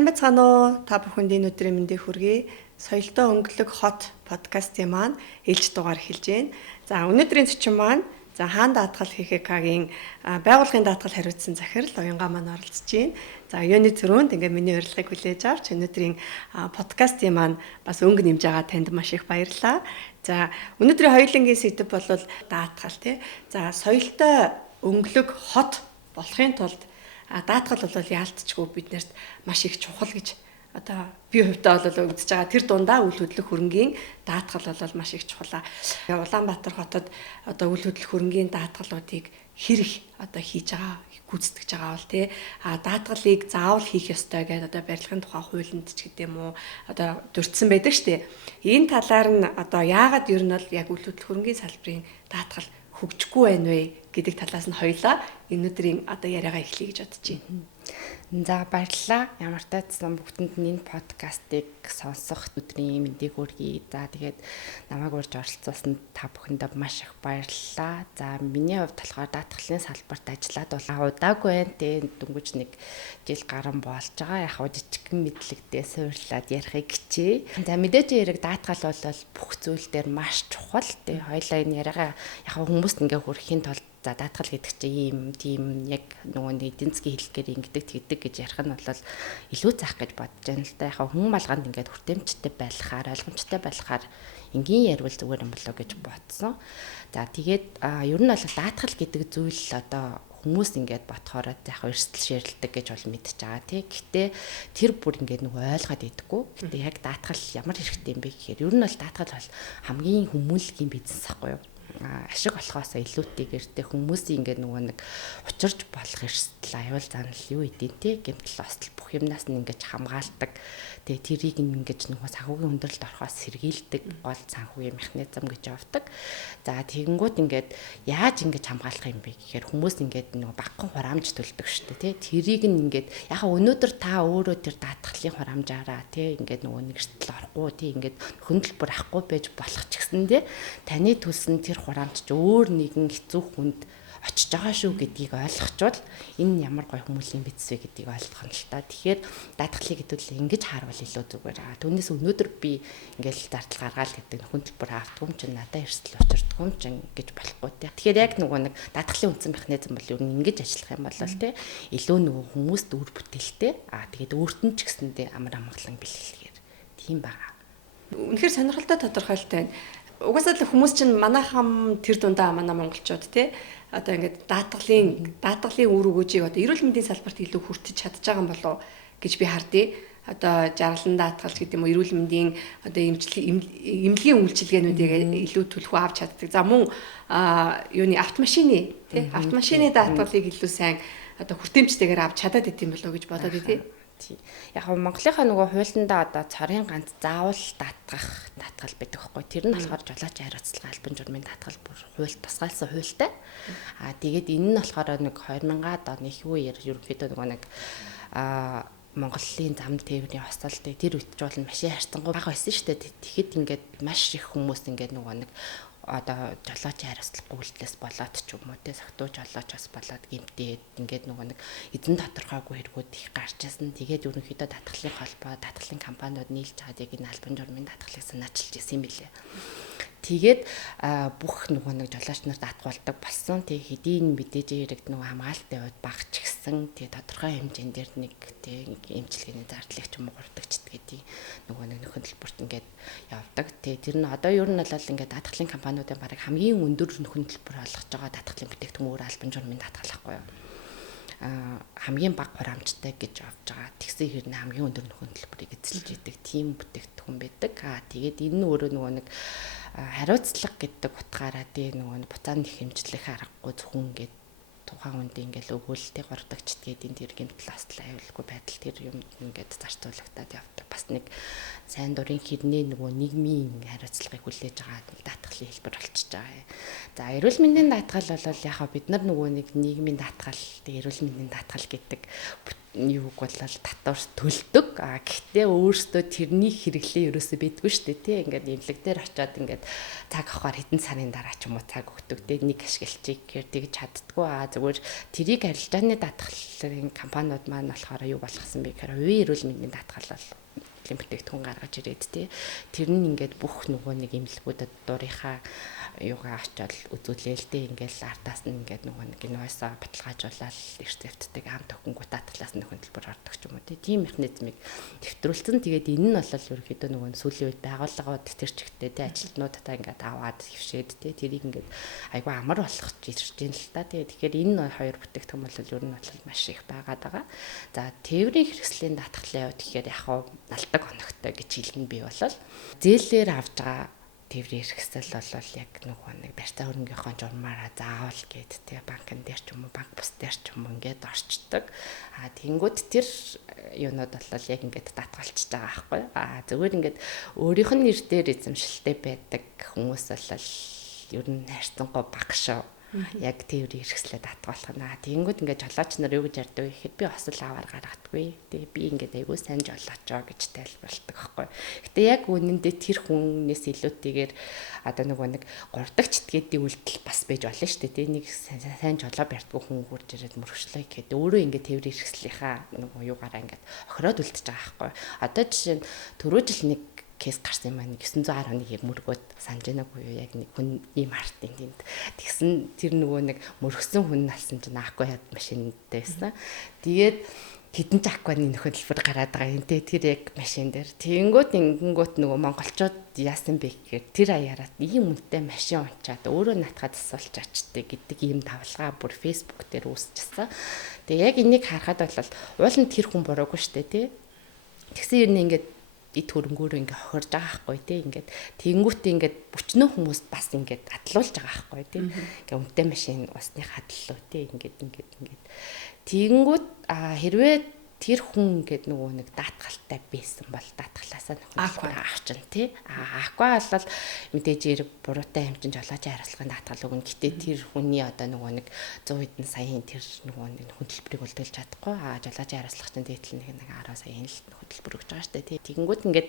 Сайн байцгаана уу? Та бүхэнд энэ өдрийн мэндийг хүргэе. Соёлтой өнгөлөг хот подкастын маань ээлж дугаар эхэлж байна. За өнөөдрийн зочин маань хаан даатгал ХХК-гийн байгууллагын даатгал хариуцсан захирал Уянгаа маань оролцож байна. За юуны төрөнд ингээ миний урилгыг хүлээж авч өнөөдрийн подкастын маань бас өнгө нэмж байгаа танд маш их баярлалаа. За өнөөдрийн хоёулангийн сэдэв бол даатгал тий. За соёлтой өнгөлөг хот болохын тулд даатгал бол яалтчгүй биднэрт маш их чухал гэж одоо би хувьдаа бол үзэж байгаа. Тэр дундаа үйл хөдлөх хөрөнгийн даатгал бол маш их чухал. Улаанбаатар хотод одоо үйл хөдлөх хөрөнгийн даатгалуудыг хэрэг одоо хийж байгаа, гүйцэтгэж байгаа бол тий даатгалыг заавал хийх ёстой гэдэг одоо барилгын тухай хуулинд ч гэдэм үү одоо дурдсан байдаг штэ. Энэ талаар нь одоо яагаад ер нь бол яг үйл хөдлөх хөрөнгийн салбарын даатгал хөгжихгүй байна вэ гэдэг талаас нь хоёлаа энэ өдрийн одоо яриагаа эхлэе гэж бодож байна. За баярлалаа. Ямар тайцсан бүгдэнд нь энэ подкастыг сонсох өдрийн мэндийг хүргэе. За тэгээд намайг урьж оролцуулсан та бүхэндээ маш их баярлалаа. За миний хувьд болохоор даатгалын салбарт ажиллаад бол удаагүй байна. Тэгээд дөнгөж нэг жил гарan болж байгаа. Яг хоо жижигхэн мэдлэгдээ суурлаад ярихыг хичээе. За мэдээж хэрэг даатгал бол бүх зүйл дээр маш чухал. Тэгээд хоёлаа энэ яриагаа яг хүмүүст ингээ хүргэхийн тулд за даатгал гэдэг чинь ийм тийм яг нөгөө нэг эдийн засгийн хэллэгээр ингэдэг тэгдэг гэж ярих нь бол илүү заах гэж бодож байна л да. Яг хүн малганд ингээд хүртээмжтэй байлахаар, ойлгомжтой байлахаар энгийн ярил зүгээр юм болоо гэж бодсон. За тэгээд ер нь бол даатгал гэдэг зүйл одоо хүмүүс ингээд ботхороо яг эрсдэл ширэлдэг гэж бол мэдчихэж байгаа тий. Гэхдээ тэр бүр ингээд нөгөө ойлгоод идэггүй. Гэхдээ яг даатгал ямар хэрэгтэй юм бэ гэхээр ер нь бол даатгал бол хамгийн хүмүүнлэгийн бизнес ахгүй юу? Ашиг болохоос илүүтэйгээр тэ хүмүүсийн ингээд нөгөө нэг учирч болох эрсдэл аюул занал юу идэв те гэмтэл остол бүх юмнаас нь ингээд хамгаалдаг. Тэгээ тэрийг ингээд нөгөө санхүүгийн хүндрэлд орохоос сэргийлдэг гол санхүүгийн механизм гэж явдаг. За тэгэнгүүт ингээд яаж ингэж хамгаалах юм бэ гэхээр хүмүүс ингээд нөгөө багахан хураамж төлдөг шүү дээ те. Тэрийг ингээд яг өнөөдөр та өөрөө тэр даатгалын хураамжаараа те ингээд нөгөө нэг эрсдэл орохгүй те ингээд хөндлөлбөр авахгүй байж болох ч гэсэн те таны төлсөн тэр хураамж ч өөр нэгэн хэцүү хүнд очиж байгаа шүү гэдгийг ойлгочвол энэ ямар гой хүмүүсийн битс вэ гэдгийг ойлгох нь л та. Тэгэхээр даатгалыг хэдүүлээ ингэж харвал илүү зүгээр. Түүнээс өнөөдөр би ингээл зардал гаргаал гэдэг хөндлөлбөр автгүй юм чинь надад эрсдэл учирдгүй юм чинь гэж болохгүй те. Тэгэхээр яг нөгөө нэг даатгалын үндсэн механизм бол ер нь ингэж ажиллах юм бол те илүү нөгөө хүмүүст үр бүтээлтэй тэгээд өөрт нь ч гэсэндээ амар амгалан бэлгэлгээр тийм байгаа. Үнэхээр сонирхолтой тодорхойлолтой байна. Угаасаа л хүмүүс чинь манайхам тэр дундаа манай монголчууд те одоо ингээд даатгалын үр өгөөжийг одоо эрүүл мэндийн салбарт илүү хүртэж чадж байгаа юм болов гэж би хардъя. Одоо жаргалан даатгалч гэдэг юм уу эрүүл мэндийн одоо эмнэлгийн үйлчилгээнүүдийг илүү төлхөө авч чаддаг. За мөн юуны автомашины те автомашины даатгалыг илүү сайн одоо хүртээмжтэйгээр авч чадаад идэм болов гэж бодоод идэв. Яг Монголынхаа нөгөө хуулиндаа одоо цорын ганц заавал даатгах даатгал байдаг байхгүй. Тэр нь болохоор жолоочийн хариуцлага албан журмын даатгал бүр хууль тусгаалсан хуультай. Тэгээд энэ нь болохоор нэг 2000-аад оны их үеэр ерөнхийдөө нөгөө нэг Монголын зам тээврийн хосол тэр үед ч бол машин харьцангуй бага байсан шүү дээ. Тэгэхэд ингээд маш их хүмүүс ингээд нөгөө нэг одоо жолоочийн хариуцлага гүйлтлээс болоод ч юм уу те согтуу жолоочоос болоод гэмтээд ингээд нөгөө нэг эзэн тодорхойгүй хэрэгүүд их гарч ирсэн. Тэгээд ерөнхийдөө даатгалын холбоо, даатгалын компаниуд нийлж чаад яг энэ албан журмын даатгалыг санаачилж ирсэн юм билээ. Тэгээд бүх нөгөө нэг жолооч нар даатгуулдаг болсон. Тэгээ хэдийн мэдээж хэрэг нөгөө хамгаалтын хувьд багч гисэн тэгээ тодорхой хэмжээнд дээр нэг тэгээ эмчилгээний зардлыг ч юм уу гурдагчд гэдэг нөгөө нэг нөхөдлөлбөрт ингээд явдаг. Тэгээ тэр нь одоо ер нь бол ингээд даатгалын компаниудын бараг хамгийн өндөр нөхөдлөлбөр олгож байгаа даатгалын бүтээгдэхүүн албан журмын даатгал ахгүй юу? Хамгийн бага хураамжтай гэж авч байгаа. Тэгсэн хэрнээ хамгийн өндөр нөхөдлөлбөрийг эзэлж идэг тийм бүтээгдэхүүн байдаг. Тэгээд энэ нь өөрөө нөгөө нэг хариуцлага гэдэг утгаараа тий нөгөө буцааны хэмжлэх аргагүй зөвхөн ингээд тухайн хүнд ингээл өгөөлтэй гордогчд гэдэг энэ тэр гэмтэл остол аюулгүй байдал тэр юм ингээд зарцуулагтаад явдаг. Бас нэг сайн дурын хэрнээ нөгөө нийгмийн хариуцлагыг хүлээж байгаа нэг даатгалын хэлбэр болчихж байгаа. За эрүүл мэндийн даатгал бол яг бид нар нөгөө нэг нийгмийн даатгал, эрүүл мэндийн даатгал гэдэг юуг бол татвар төлдөг. Гэхдээ өөрөөсөө тэрний хэрэглээ ерөөсөө бидгүй шүү дээ тий. Ингээд имлэг дээр очиод ингээд цаг авахаар хэдэн сарын дараа ч юм уу цаг өгдөг. Тэгээ нэг ашиглалчийг гэхээр тэгж чаддгүй. Зүгээр тэрийг арилжааны даатгалын компаниуд маань болохоор юу болгосон бэ гэхээр хувийн эрүүл мэндийн даатгал бол бүтээгдэхүүн гаргаж ирээд тий. Тэр нь ингээд бүх нөгөө нэг имлэгүүдэд дуурийнхаа юугаа очиод үзүүлээл дээ ингээл артаас нь ингээд нөгөө нэг инвайсаа баталгаажуулаад рецепттэй ам тохингуу даатгалаас нь хөтөлбөр ордог ч юм уу тийм механизмыг нэвтрүүлсэн. Тэгээд энэ нь бол ерөөхдөө нөгөө сүүлийн үед байгууллагууд тэр чигтээ тий ажилтнуудаа ингээд аваад хөвшээд тий тэрийг ингээд айгүй амар болгож ирж байна л та. Тэгэхээр энэ хоёр бүтээгдэхүүн бол ер нь бол маш их байгаад байгаа. За тээврийн хэрэгслийн даатгалын хувьд гэхээр яг налдаг оногтой гэж хэлнэ би болол зээлээр авж байгаа тээврийн хэрэгсэл бол яг нөгөө нэг барьцаа хөрөнгийнхөө журмаараа заавал гээд тий банкн дээр ч юм уу банк бус дээр ч юм уу ингээд орчдөг. Тэнгүүд тэр юунууд бол яг ингээд даатгалчж байгаа байхгүй. Зүгээр ингээд өөрийнх нь нэр дээр эзэмшилтэй байдаг хүмүүс бол ер нь хайрцангуй бага шүү. Яг тээврийн хэрэгслээ даатгуулах нь. Тэнгүүд ингээд жолооч нар юу гэж ярьдаг вэ гэхэд би осол аваар гаргадаггүй. Тэгээ би ингээд айгүй сайн жолоочоо гэж тайлбарладаг байхгүй. Гэтэ яг үнэндээ тэр хүнээс илүүтэйгээр одоо нөгөө нэг 3 дахь читгээдийн үйлдэл бас байж болно шүү дээ. Тэ нэг сайн жолоо барьдгүй хүн хурж ирээд мөрөглөө гэхэд өөрөө ингээд тээврийн хэрэгслийнхаа нөгөө юугаараа ингээд охироод үлдчихэж байгаа байхгүй. Одоо жишээ нь түрүү жил нэг кейс гарсан юм байна. 911-ийг мөргөөд санаж байгаагүй юу? Яг нэг хүн ийм артын тэнд. Тэгсэн тэр нөгөө нэг мөргсөн хүн алсан чинь аква машинтай байсан. Тэгээд хідэн ч акваны нөхөлбөр гараад байгаа юм те тэр яг машин дээр. Тэгэнгүүт нөгөө монголчууд яасан бэ гэхээр тэр аяараа ийм үнэтэй машин унчаад өөрөө натгаад асуулж очтой гэдэг ийм давлгаа бүр фейсбુક дээр үүсчихсэн. Тэгээ яг энийг харахад бол уул нь тэр хүн буруугүй штэ те. Тэгсэн юм ингээд эд хөрөнгөөр ингээ хохирж байгаа байхгүй тий ингээд тэнгүүтээ ингээд бүчнөө хүмүүс бас ингээд адлуулж байгаа байхгүй тий ингээ үнэтэй машин усны хадлуу тий ингээд тэгэнгүүт хэрвээ тэр хүн ингээд нөгөө нэг даатгалтай байсан бол даатгалаасаа нөхөн авчин тий аква бол мэдээж эрг буруутай хэмжин жолооч хариуцлагын даатгал өгнө. Гэтэ тэр хүний одоо нөгөө нэг 100 хэдэн саяын тэр нөгөө нэг хөтөлбөрийг үлдүүлж чадахгүй жолооч хариуцлагын дээдл нэг 10 саяын л хөтөлбөр өгч байгаа шүү дээ тий. Тэгэнгүүт ингээд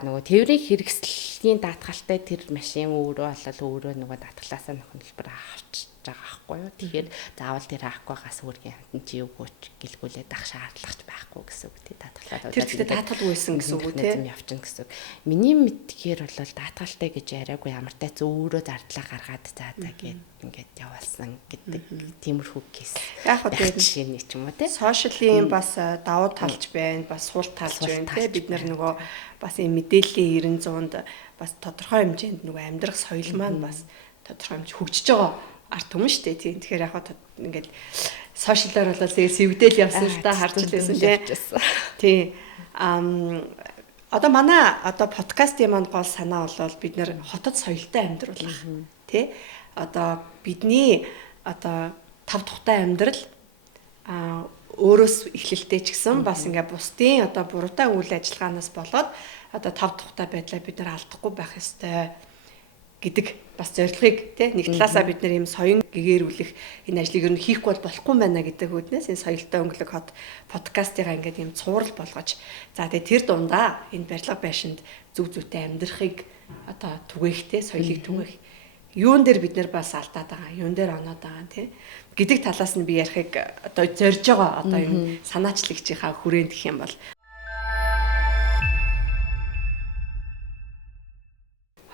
нөгөө тээврийн хэрэгслийн даатгалтай тэр машин өөрөө өөрөө нөгөө даатгалаасаа нөхөн хөтөлбөр авч байгаа байхгүй юу. Тэгэхээр заавал тэр аквагаас үргийн хамтан чи юу гооч гэлгүүлээд ах шаардлагач байхгүй гэсэн үг тий даатгалаа. Тэр ихтэй даатгалгүй байсан гэсэн үг тий. Явчихна гэсэн үг. Миний мэдгээр бол даатгалтай гэж яриаггүй ямартай ч өөрөө зардлаа гаргаад за гээд ингээд явуулсан гэдэг тиймэрхүү кейс. Яг хөө тэгээд шинэ ч юм уу тий. Сошиалын бас давуу талж байна, бас суул талж байна тий. Бид нар нөгөө бас ийм мэдээллийн 900-д бас тодорхой хэмжээнд нөгөө амьдрах соёл маань бас тодорхой хэмжээ хөгжиж байгаа арт түмэн шүү дээ тийм. Тэгэхээр яг хаа ингээд сошиалаар бол тэгээ сэвдэл явсан л та харж лээсэн тий. Одоо манай одоо подкастын маань гол санаа бол бид нэр хотод соёлтой амьдруулах тий. Одоо бидний одоо тав тухтай амьдрал өөрөөс эхлэлтэй ч гэсэн бас ингээ бусдын одоо буруутай үйл ажиллагаанаас болоод одоо тав тухтай байдлаа бид нар алдахгүй байх ёстой гэдэг бас зорилгыг тий нэг талаасаа бид нар ийм соён гэгэрүүлэх энэ ажлыг ер нь хийхгүй болохгүй байна гэдэг үүднээс энэ соёлтой өнгөлөг хот подкастыгаа ингээд ийм цуврал болгож за тэгээ тэр дундаа энэ барилга байшинд зүг зүйтэй амьдрахыг одоо түгээхтэй соёлыг түгээх юун дээр бид нар бас алдаад байгаа юун дээр оноод байгаа тий гэдэг талаас нь би ярихыг одоо зорж байгаа одоо энэ санаачлагчийнхаа хүрээнд гэх юм бол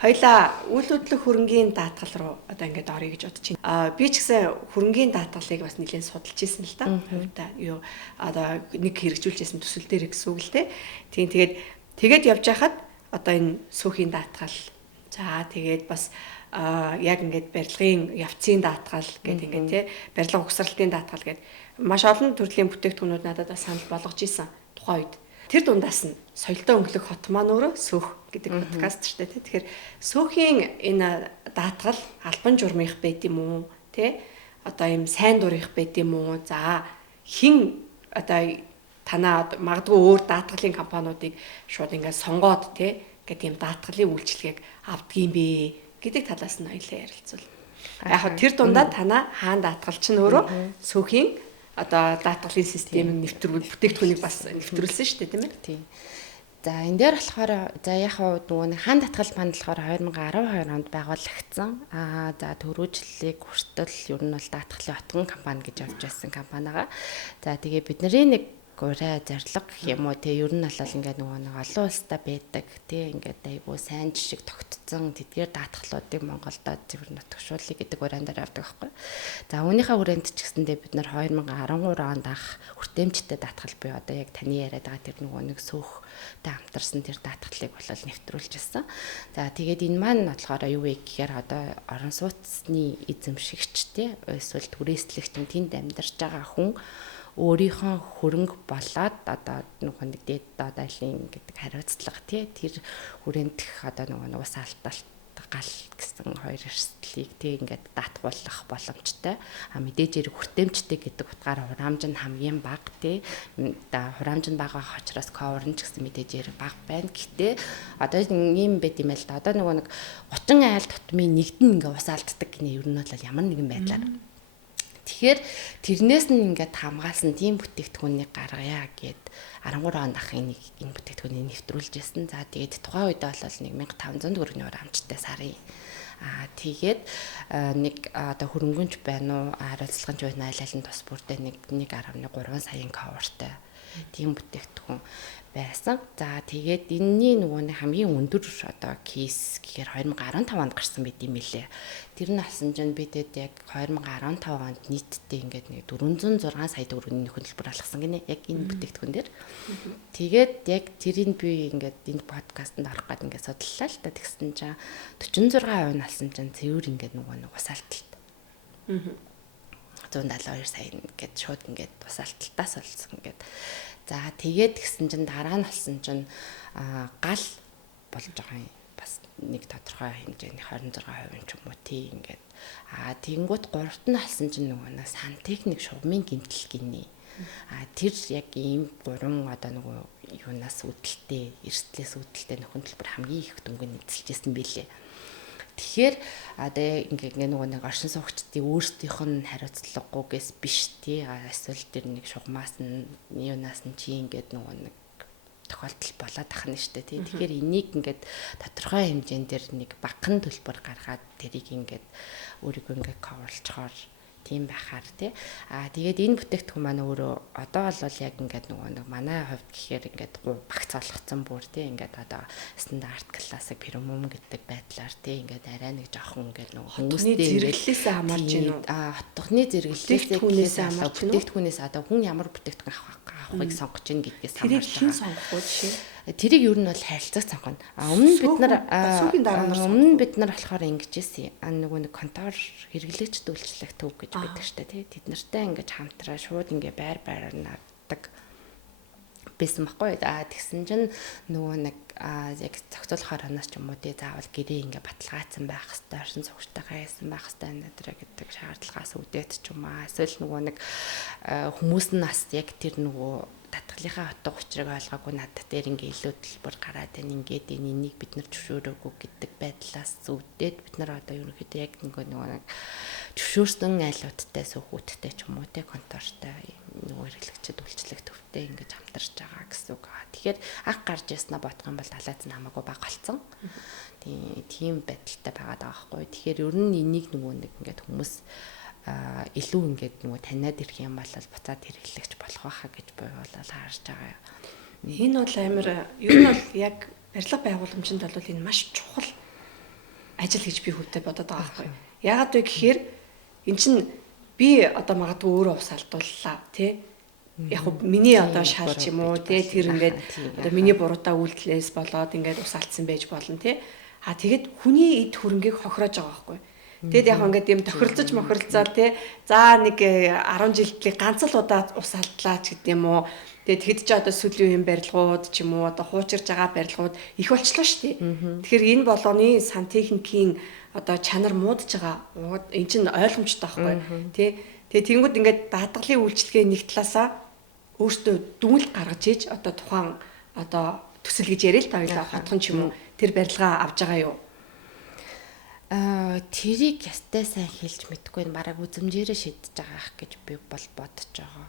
хоёлаа үйл хөдлөх хөрөнгийн даатгал руу одоо ингээд орё гэж бодож байна. Би ч гэсэн хөрөнгийн даатгалыг бас нэлээд судалж ирсэн л да. Хувьдаа юу одоо нэг хэрэгжүүлжсэн төсөл дээр гэсэн үг л дээ. Тийм тэгээд явж байхад одоо энэ сүүхийн даатгал за тэгээд бас яг ингээд барилгын явцын даатгал гэдэг ингээд тий барилга угсралтын даатгал гэдэг маш олон төрлийн бүтээгдэхүүнүүд надад бас санал болгож исэн тухайн үед. Тэр дундаас нь соёлтой өнгөлөг хот маань өөрөө сөөх гэдэг подкаст ч тийм. Тэгэхээр сөөхийн энэ даатгал албан журмынх байт юм уу? Тэ? Одоо ийм сайн дурынх байт юм уу? За хин одоо танаа магадгүй өөр даатгалын компаниудыг шууд ингээд сонгоод тэ гэдэг ийм даатгалын үйлчилгээг авдгийм бэ гэдэг талаас нь хоёлаа ярилцвал. Яг хөө тэр дундаа танаа хаан даатгалч нь өөрөө сөөхийн одоо даатгалын системийг бүтээгдэхүүнийг бас нэвтрүүлсэн шүү дээ, тийм ээ? Тийм. За энэ дээр болохоор за яг нөгөө нэг хаан татгал манд болохоор 2012 онд байгуулагдсан. За төрөөжлөлийг хүртэл ер нь бол даатгалын отгон компани гэж явж байсан компани байгаа. За тэгээ бидний нэг гурай зорилго гэх юм уу тий ер нь бол ингээд нөгөө нэг олон улстай байдаг тий ингээд айгуу сайн жишг тогтцсон тэдгээр даатгалуудыг Монголдо зөвхөн нутгшуулъя гэдэг уриандаар явдаг байхгүй. За үүнийхээ хүрээнд ч гэсэндээ бид нар 2013 онд анх хүртээмжтэй даатгал буюу одоо яг таны яриад байгаа тэр нөгөө нэг сөөхтэй хамтарсан тэр даатгалыг болол нэвтрүүлж ирсэн. За тэгээд энэ маань болохоор юу вэ гэхээр одоо орон сууцны эзэмшигч тий эсвэл түрээслэгч тэнд амьдарч байгаа хүн өөрийнхөө хөрөнгө болоод одоо нөгөө нэг дээд доотлын гэдэг хариуцлага тий тэр хүрэндх одоо нөгөө ус алдалт гал гэсэн хоёр эрсдлийг тий ингээд даатгуулах боломжтой. Мэдээж хэрэг хүртээмжтэй гэдэг утгаараа хураамж нь хамгийн бага тий. Хураамж нь бага учраас cover нь ч гэсэн мэдээж хэрэг бага байна. Гэхдээ одоо ийм байт юм л да. Одоо нөгөө нэг 30 айл тутмын нэгдэн ингээд ус алддаг гинэ ер нь бол ямар нэгэн байдлаар. Тэгэхээр тэрнээс нь ингээд хамгаалсан тийм бүтээгдэхүүнийг гаргая гэд 13 онд ах энэ бүтээгдэхүүнийг нэвтрүүлж ирсэн. За тэгээд тухайн үед бол 1500 төгрөгийн хураамжтай сарын. Тэгээд нэг одоо хөрөнгөнч байна уу, хариуцлагынч байна айлын тус бүрдээ 1.3 саяын coverтай тийм бүтээгдэхүүн байсан. За тэгээд энэний нөгөө нэг хамгийн өндөр одоо кейс гэхээр 2015 онд гарсан байт юм лээ. Тэр нь алсан чинь бидэд яг 2015 онд нийтдээ ингээд нэг 406 сая төгрөгийн хөтөлбөр алгасан гинэ яг энэ бүтээгдэхүүн дээр. Тэгээд яг тэрийг би ингээд энэ подкастт орох гээд ингээд судлалаа л та тэгсэн чинь 46% нь алсан чинь цэвэр ингээд нөгөө нэг усаалталт. 172 сая ингээд шууд ингээд усаалталтаас болсон ингээд. За тэгээд гисэн чинь дараа нь болсон чинь гал болж байгаа юм бас нэг тодорхой хэмжээний 26% ч юм уу тий ингээд тэгэнгүүт гуравт нь алсан чинь нөгөө сантехник шугамын гэмтэл гинэ. Тэр яг ийм гурван одоо нөгөө юунаас үүдэлтэй эрсдлээс үүдэлтэй нөхөнтөлбөр хамгийн их дөнгөнд эзэлжсэн билээ. Тэгэхээр одоо ингээ нөгөө нэг оршин суугчдын өөрсдийнх нь хариуцлагагүйгээс биш тий эсвэл тэр нэг шугамаас нь юунаас нь чи ингээд нөгөө нэг тохиолдол болоод ахна штэ тий. Тэгэхээр энийг ингээд тодорхой хэмжээндэр нэг багахан төлбөр гаргаад тэрийг ингээд өөрийгөө ингээд coverлцохоор тийм байхаар тий. Тэгээд энэ бүтээгдэхүүн маань өөрөө одоо бол яг ингээд нөгөө нэг манай хувьд гэхээр ингээд багц болгоцсон бүр тий ингээд одоо стандарт классик премиум гэдэг байдлаар тий ингээд арай нэг жоохон ингээд нөгөө хүмүүстэй зэрэглэлээс хамаарч байна уу? Хотхны зэрэглэлээс хамаарч бүтээгдэхүүнээс одоо хүн ямар бүтээгдэхүүн авахыг сонгож ийн гэдгээс хамаарч байгаа. Хэн сонгох вэ жишээ? Тэрийг ер нь бол харилцах сонгоно. Өмнө бид нар болохоор ингэж ийсэн. Нөгөө нэг контор хэрэглэгч үйлчлэх төв гэж байдаг штэ тий. Тэд нартай ингэж хамтраа шууд ингээ байраар навдаг байсан байхгүй. Тэгсэн чинь нөгөө нэг яг зохицуулах хороноос ч юм уу тий заавал гэрээ ингээ баталгаажсан байх хэвээр оршин суугчтайгаа яасан байх хэвээр нэтрэ гэдэг шаардлагаас үүдээд ч юм аа. Эсвэл нөгөө нэг хүмүүс нь бас яг тэр нөгөө татгалынхаа утга учирыг ойлгоогүй надад дээр ингээ илүү төлбөр гараад байна ингээд энийг бид нар зөвшөөрөөгүй гэдэг байдлаас зүвдээд бид нар одоо ерөнхийдөө яг нөгөө зөвшөөрсөн айлуудтай сөхүүдтэй ч юм уу те контортой нөгөө хэрэглэгчд үйлчлэх төвтэй ингэж хамтарч байгаа гэсэн үг. Тэгэхээр анх гарч яснаа бодох юм бол талаац нь хамаагүй бага болсон. Тийм байдалтай байгаад байгаа байхгүй. Тэгэхээр ер нь энийг нөгөө нэг ингээд хүмүүс илүү ингээд нөгөө таниад ирэх юм бол буцаад хэрэглэгч болох байхаа гэж боёолол харж байгаа юм. Энэ бол амар ер нь бол яг барилга байгууламжинд бол энэ маш чухал ажил гэж би хөвтэй бодоод байгаа байхгүй. Яагаад вэ гэхээр эн чинь би одоо магадгүй өөрөө ус алдууллаа тий. Яг нь миний одоо шал ч юм уу тий тэр ингээд одоо миний буруудаа үйлдэлээс болоод ингээд ус алдсан байж болно тий. Тэгээд хүний эд хөрөнгийг хохироож байгаа байхгүй. Тэгэд яг ингээд юм тохиролцож мохиролцоод тий за нэг 10 жилдлийг ганц л удаа ус алдлаа ч гэдэм үү. Тэгээд ч одоо сүлийн юм барилгууд ч юм уу одоо хуучирж байгаа барилгууд их болчлоо шүү дээ. Тэгэхээр энэ болгоны сантехникийн одоо чанар муудаж байгаа. Энд чинь ойлгомжтой байхгүй тий. Тэгээд тэнгууд ингээд даатгалын үйлчлэгээ нэг талаасаа өөртөө дүнэлт гаргаж ийж одоо тухайн одоо төсөл гэж яриа л та хоёлаа хотхон ч юм уу тэр барилгаа авж байгаа юу? Тэрийг ястай сайн хэлж мэдэхгүй бараг үзмжээрээ шийдэж байгаа ах гэж би бол бодож байгаа.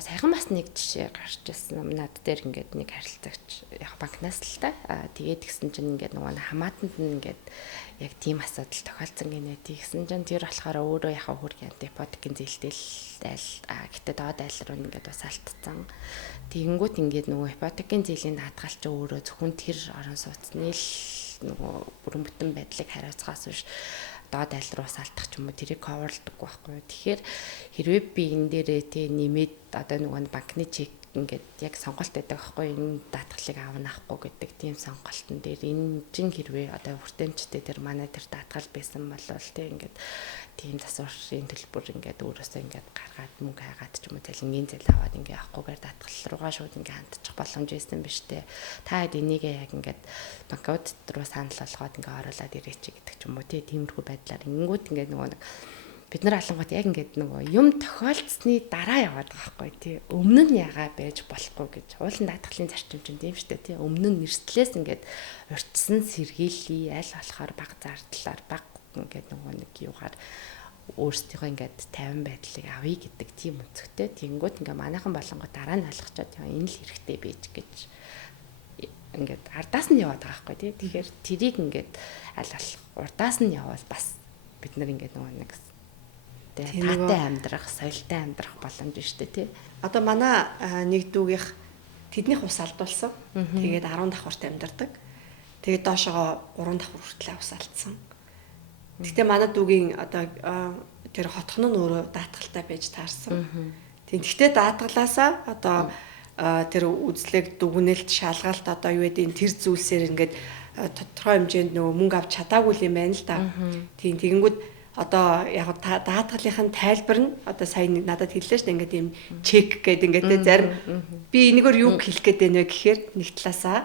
Саяхан бас нэг жишээ гарч ирсэн. Над дээр ингээд нэг харилцагч яг банкнаас л та. Тэгээд гисэн чинь ингээд нөгөө хамаатанд нь ингээд яг тийм асуудал тохиолдсон гинэ. Тэгсэн чинь тэр болохоор өөрөө яг хөргийн депотикийн зээлтэл гэтээ доод айл руу ингээд бас алдсан. Тэгэнгүүт ингээд нөгөө ипотекийн зээлийн даатгалч өөрөө зөвхөн тэр орон сууцны л нөгөө бүрэн бүтэн байдлыг хариуцахаас биш доод айл руу салтах ч юм уу тэрийг coverлдаг байхгүй. Тэгэхээр хэрвээ би энэ дээрээ тий нэмээд одоо нөгөө банкны чек ингээд яг сонголт байдаг байхгүй энэ даатгалыг аавна ахгүй гэдэг тийм сонголтын дээр энэ чин хэрвээ одоо хүртээмжтэй тэр манай тэр даатгал байсан бол тий ингээд тийм засварын төлбөр ингээд өөрөөсөө ингээд гаргаад мөнгө хайгаад ч юм уу цалингийн зээл аваад ингээд авахгүйгээр даатгал руугаа шууд ингээд хандчих боломж байсан биз дээ. Та хэд энийг яг ингээд банкуд руу санал болгоод ингээд оруулаад ирээч гэдэг ч юм уу тиймэрхүү байдлаар ингэнгүүт ингээд нөгөө нэг бид нар алангууд яг ингээд нөгөө юм тохиолдсны дараа яваад байгаа байхгүй тий. Өмнө нь ягаа байж болохгүй гэж. Уулын даатгалын зарчим чинь тийм шүү дээ тий. Өмнө нь нэрслээс ингээд урьдчсан сэргийлээ аль болохоор баг зардлаар баг ингээд нөгөө нэг юугаар өөрсдийнхөө ингээд 50 байдлыг авъя гэдэг тийм өнцгтэй. Тэнгүүт ингээд манайхан болонгоо дараа нь ойлгочоод энэ л хэрэгтэй байж гэж ингээд ардаас нь яваад байгаа байхгүй тий. Тэгэхээр тэрийг ингээд аль болох урдаас нь явал бас бид нар ингээд нөгөө нэг таатай амьдрах, соёлтой амьдрах боломж шүү дээ тий. Одоо манай нэг дүүгийнх тэднийх ус алдуулсан. Тэгээд 10 давхарт амьдардаг. Тэгээд доошоо 3 давхар хүртэл ус алдсан. Гэхдээ манай дүүгийн одоо тэр хотхон нь өөрөө даатгалтай байж таарсан. Гэхдээ даатгалаасаа одоо тэр үзлэг дүгнэлт шалгалт одоо юу гэдэг тэр зүйлсээр ингээд тодорхой хэмжээнд нөгөө мөнгө авч чадаагүй юм байна л да. Тийм тэгэнгүүт одоо яг даатгалынхын тайлбар нь одоо сая надад хэллээ шүү дээ ингээд юм чек гэдэг ингээд зарим би энэгээр юу хэлэх гээд байна вэ гэхээр нэг талаасаа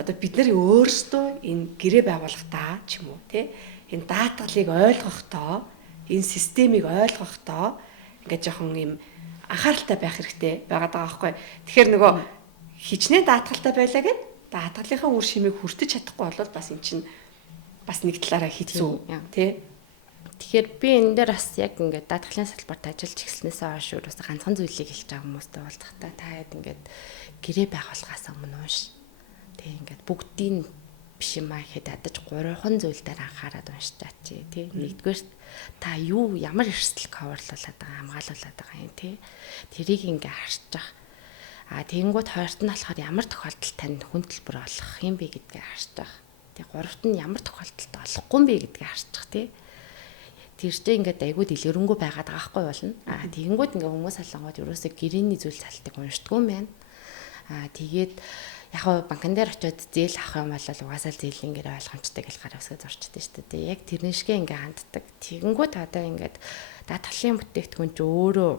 одоо бид нар өөрсдөө энэ гэрээ байгуулахдаа ч юм уу тий энэ даатгалыг ойлгохдоо энэ системийг ойлгохдоо ингээд жоохон юм анхааралтай байх хэрэгтэй байгаад байгаа байхгүй. Тэгэхээр нөгөө хичнээн даатгалтай байлаа гэд даатгалынхаа үр шимийг хүртэж чадахгүй бол бас эн чинь бас нэг талаараа хэцүү тий. Тэгэхээр би энэ дээр бас яг ингээд даатгалын салбарт ажиллаж эхэлснээс хойш өөрөөсөө ганцхан зүйлийг хэлж байгаа хүмүүстэй уулзахдаа та хэд ингээд гэрээ байгуулахаас өмнө унш. Тэг ингээд бүгдийн биш юм аа гэхэд адаж 3хан зүйл дээр анхаарал уншчаач тий. Нэгдүгээр та юу ямар эрсдэл coverлуулад байгаа хамгаалуулад байгаа юм тий. Тэрийг ингээд харчих. Тэгэнгүүт хоёрт нь болохоор ямар тохиолдолд тань хүндлэлбэр олох юм бэ гэдгийг харчих. Тэг гуравт нь ямар тохиолдолд олохгүй юм бэ гэдгийг харчих тий. Тэрчээ ингээд айгүй дэлгэрэнгүй байгаад байгаа хгүй болно. Тэгэнгүүт ингээд хүмүүс алангууд ерөөсөө гэрээний зүйл цалтыг уншдаггүй юм байна. Тэгээд яг банкн дээр очиод зээл авах юм бол угаасаа зээлийн гэрээ ойлгомжтой гэж гараа өсгөө зорчтой шүү дээ. Яг тэрний шигэ ингээд ханддаг. Тэгэнгүүт одоо ингээд даатгалын бүтээгдэхүүн ч өөрөө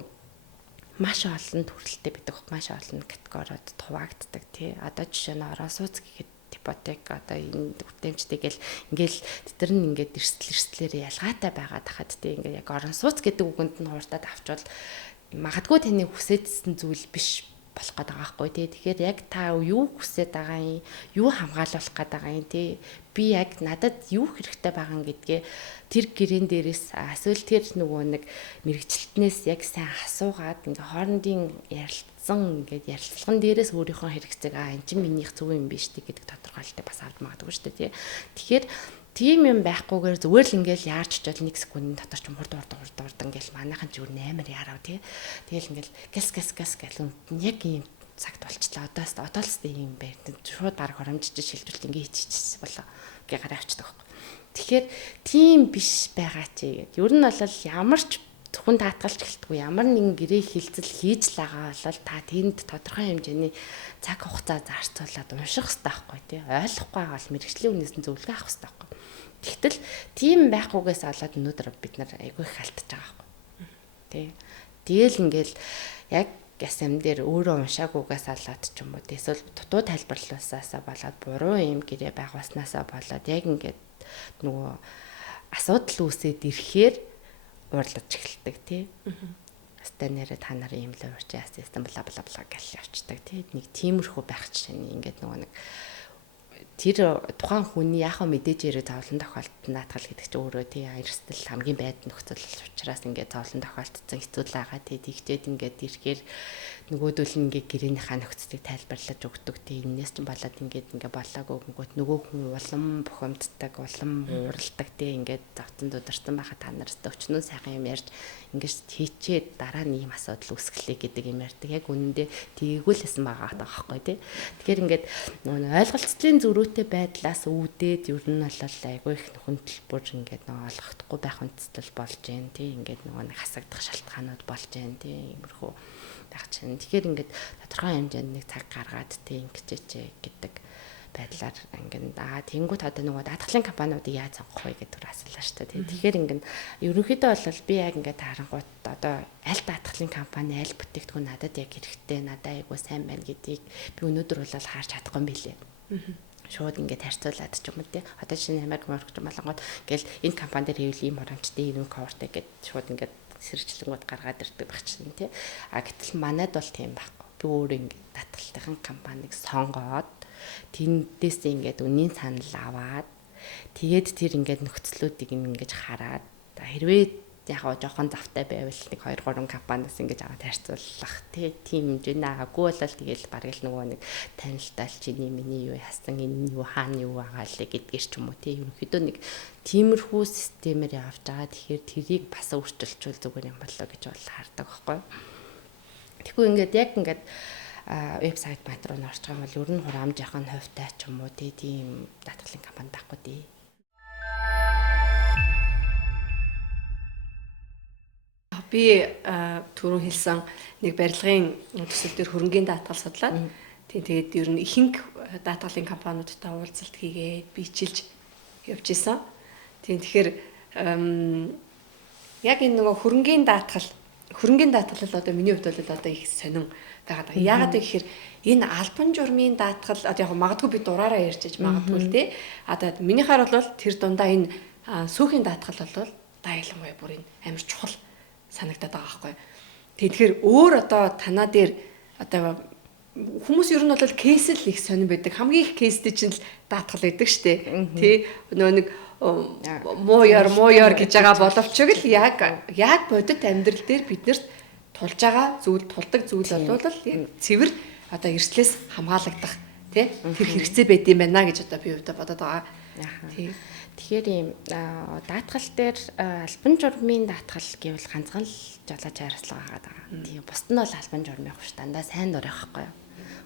маш олон төрөлтэй байдаг. Маш олон категориуд хуваагддаг тий. Одоо жишээ нь орон сууц гэхэд ипотек одоо энэ хүртээмжтэй гэл ингээл тэр нь ингээд эрсдлээр ялгаатай байгаад хахад тий ингээд яг орон сууц гэдэг үгэнд нь хуурдаад авчвал магадгүй таны хүсэжсэн зүйл биш болох гээд байгаа байхгүй тий. Тэгэхээр яг та юу хүсэж байгаа юм, юу хамгаалуулах гээд байгаа юм тий. Би яг надад юу хэрэгтэй байгаа гэдгээ тэр гэрэн дээрээс эсвэл тэр нөгөө нэг мэрэгчлэтнээс яг сайн асуугаад ингээ хоорондын ярилцсан ингээд ярилцлаган дээрээс өөрийнхөө хэрэгцээг энэ чинь минийх зөв юм биш тий гэдэг тодорхойлолтыг бас авч магадгүй шүү дээ тий. Тэгэхээр тийм юм байхгүйгээр зүгээр л ингээл яарч чад 1 секундын дотор ч хурд ингээл манайхан ч өөр 8 ярав тий. Тэгэл ингээл гас гэл яг ийм цагт болчлаа. Одоо л ийм байр. Шууд баг хоромжиж шилжүүлэлт ингээ хийчихсэн болоо гээ гараа авчдаг байхгүй. Тэгэхээр тийм биш байгаа чи гэдэг. Ер нь бол ямар ч зөвхөн даатгалж эхэлтгүй ямар нэгэн гэрээ хилцэл хийж л байгаа бол та тэнд тодорхой хэмжээний цаг хугацаа зарцуулаад унших хэрэгтэй байхгүй тий. Ойлгохгүй байгаа бол мэрэгжлийн үнээс нь зөвлөгөө авах хэрэгтэй байхгүй. Тэгтэл тийм байхгүйгээс болоод өнөөдөр бид нар айгүй их халтж байгаа байхгүй. Тий. Тэгэл ингээл яг гэсэм дээр өөрөө уншаагүйгээс болоод ч юм уу эсвэл дутуу тайлбарлуулсаасаа болоод буруу юм гэрээ байгуулснаасаа болоод яг ингээд нөгөө асуудал үүсээд ирэхээр уурлаж эхэлдэг тий. Хастай нэрээ та нарын юм л уурч яасан бла бла бла гэж явцдаг тий. Нэг тиймэрхүү байх чинь ингээд нөгөө нэг тэр тухайн хүний яхаа мэдээж ирээ зовлон тохиолдолд наатгал гэдэг чинь өөрөө тий эрсдэл хамгийн байд нөхцөл учраас ингээд зовлон тохиолдсон хэцүү л байгаа тий тэгчээд ингээд ирэхээр нөгөөдөл нь ингээд гэрээнийхээ нөхцөлийг тайлбарлаж өгдөг тий энэс чинь болоод ингээд болоогүй гингүүт нөгөө хүн улам бухимддаг улам ууралдаг тий ингээд завцсан дударсан байхад та нараас өчнөө сайхан юм ярьж ингээд хийчээд дараа нь ийм асуудал үүсгэлээ гэдэг юм ярьдаг яг үнэндээ тийгүүлсэн байгаа байхгүй тий тэгэхээр ингээд нөгөө ойлголцлын зөрүүтэй байдлаас үүдээд ер нь бол айгүй их хүндлбэр ингээд нөгөө олохдохгүй байх үндэслэл болж जैन тий ингээд нөгөө хасагдах шалтгаанууд болж जैन тий иймэрхүү байх чинь тэгэхээр ингээд тодорхой хэмжээнд нэг цаг гаргаад тий ингэчээч гэдэг байдлаар ингээд тэнгуут одоо нөгөө даатгалын компаниудыг яаж сонгох вэ гэдэг төр асуулаа шүү дээ тий тэгэхээр ингээд ерөнхийдөө бол би яг ингээд харангуут одоо аль даатгалын компани аль бүтээгдэхүүн надад яг хэрэгтэй надад айгүй сайн байна гэдгийг би өнөөдөр бол харж чадахгүй юм билээ шууд ингээд харьцуулаад ч юм уу тий одоо шинэ Америк моргч малангууд ингээл энэ компани дээр хэвэл ийм оромжтой ийм ковертэй гэдэг шууд ингээд сэржлэнгууд гаргаад ирдэг байх чинь тий гэтэл манайд бол тийм байхгүй би өөрөө ингээд даатгалтын компанийг сонгоод тэндээс ингээд үнийн санал аваад тэгээд тэр ингээд нөхцлүүдийг ингээд хараад хэрвээ яг жоохон завтай байвал нэг 2 3 компаниас ингэж аваад харьцуулах тийм хэмжээний агуу болол тэгэл бараг л нөгөө нэг танилтал чиний миний юу яасан энэ юу хаана юу байгаа л гэдгээр ч юм уу тийм ерөнхийдөө нэг тиймэрхүү системээр явж байгаа тэгэхээр тэрийг бас өөрчилжүүл зүгээр юм болоо гэж бол хардаг байхгүй. Тэгэхгүй ингээд яг ингээд вебсайт бат руу орж байгаа юм бол ер нь хураамжийнх нь хувьтай ч юм уу тийм даатгалын компани байхгүй дээ. Би түрүү хэлсэн нэг барилгын төсөл дээр хөрөнгөний даатгал судлаад тэгээд ер нь ихэнх даатгалын компаниудтай уулзалт хийгээд бичилж явж исэн. Тэгэхээр яг энэ нөгөө хөрөнгөний даатгал бол одоо миний хувьд бол одоо их сонин байгаад байгаа. Яагаад гэхээр энэ албан журмын даатгал одоо яг магадгүй би дураараа ярьж магадгүй л тий. Одоо минийхаар бол тэр дундаа энэ сүүхийн даатгал бол дайлангүй бүр энэ амар чухал санагдаад байгаа байхгүй. Тэгэхээр өөр одоо танаа дээр одоо хүмүүс ер нь бол кейс л их сонирн байдаг. Хамгийн их кейстэй чинь л даатгал байдаг штэ. Тэ нөгөө нэг мууяр гэж байгаа боловч л яг бодит амьдрал дээр биднэрт тулдаг зүйл бол яг цэвэр одоо эрслээс хамгаалагдах тий тэр хэрэгцээ байд юм байна гэж одоо би хувьдаа бодоод байгаа. Тий. Тэгэхээр ийм даатгал дээр албан журмын даатгал гэвэл ганцхан л жолооч хайрлага байгаа. Тийм бусд нь бол албан журмын хувьш дандаа сайн дурах байхгүй юу.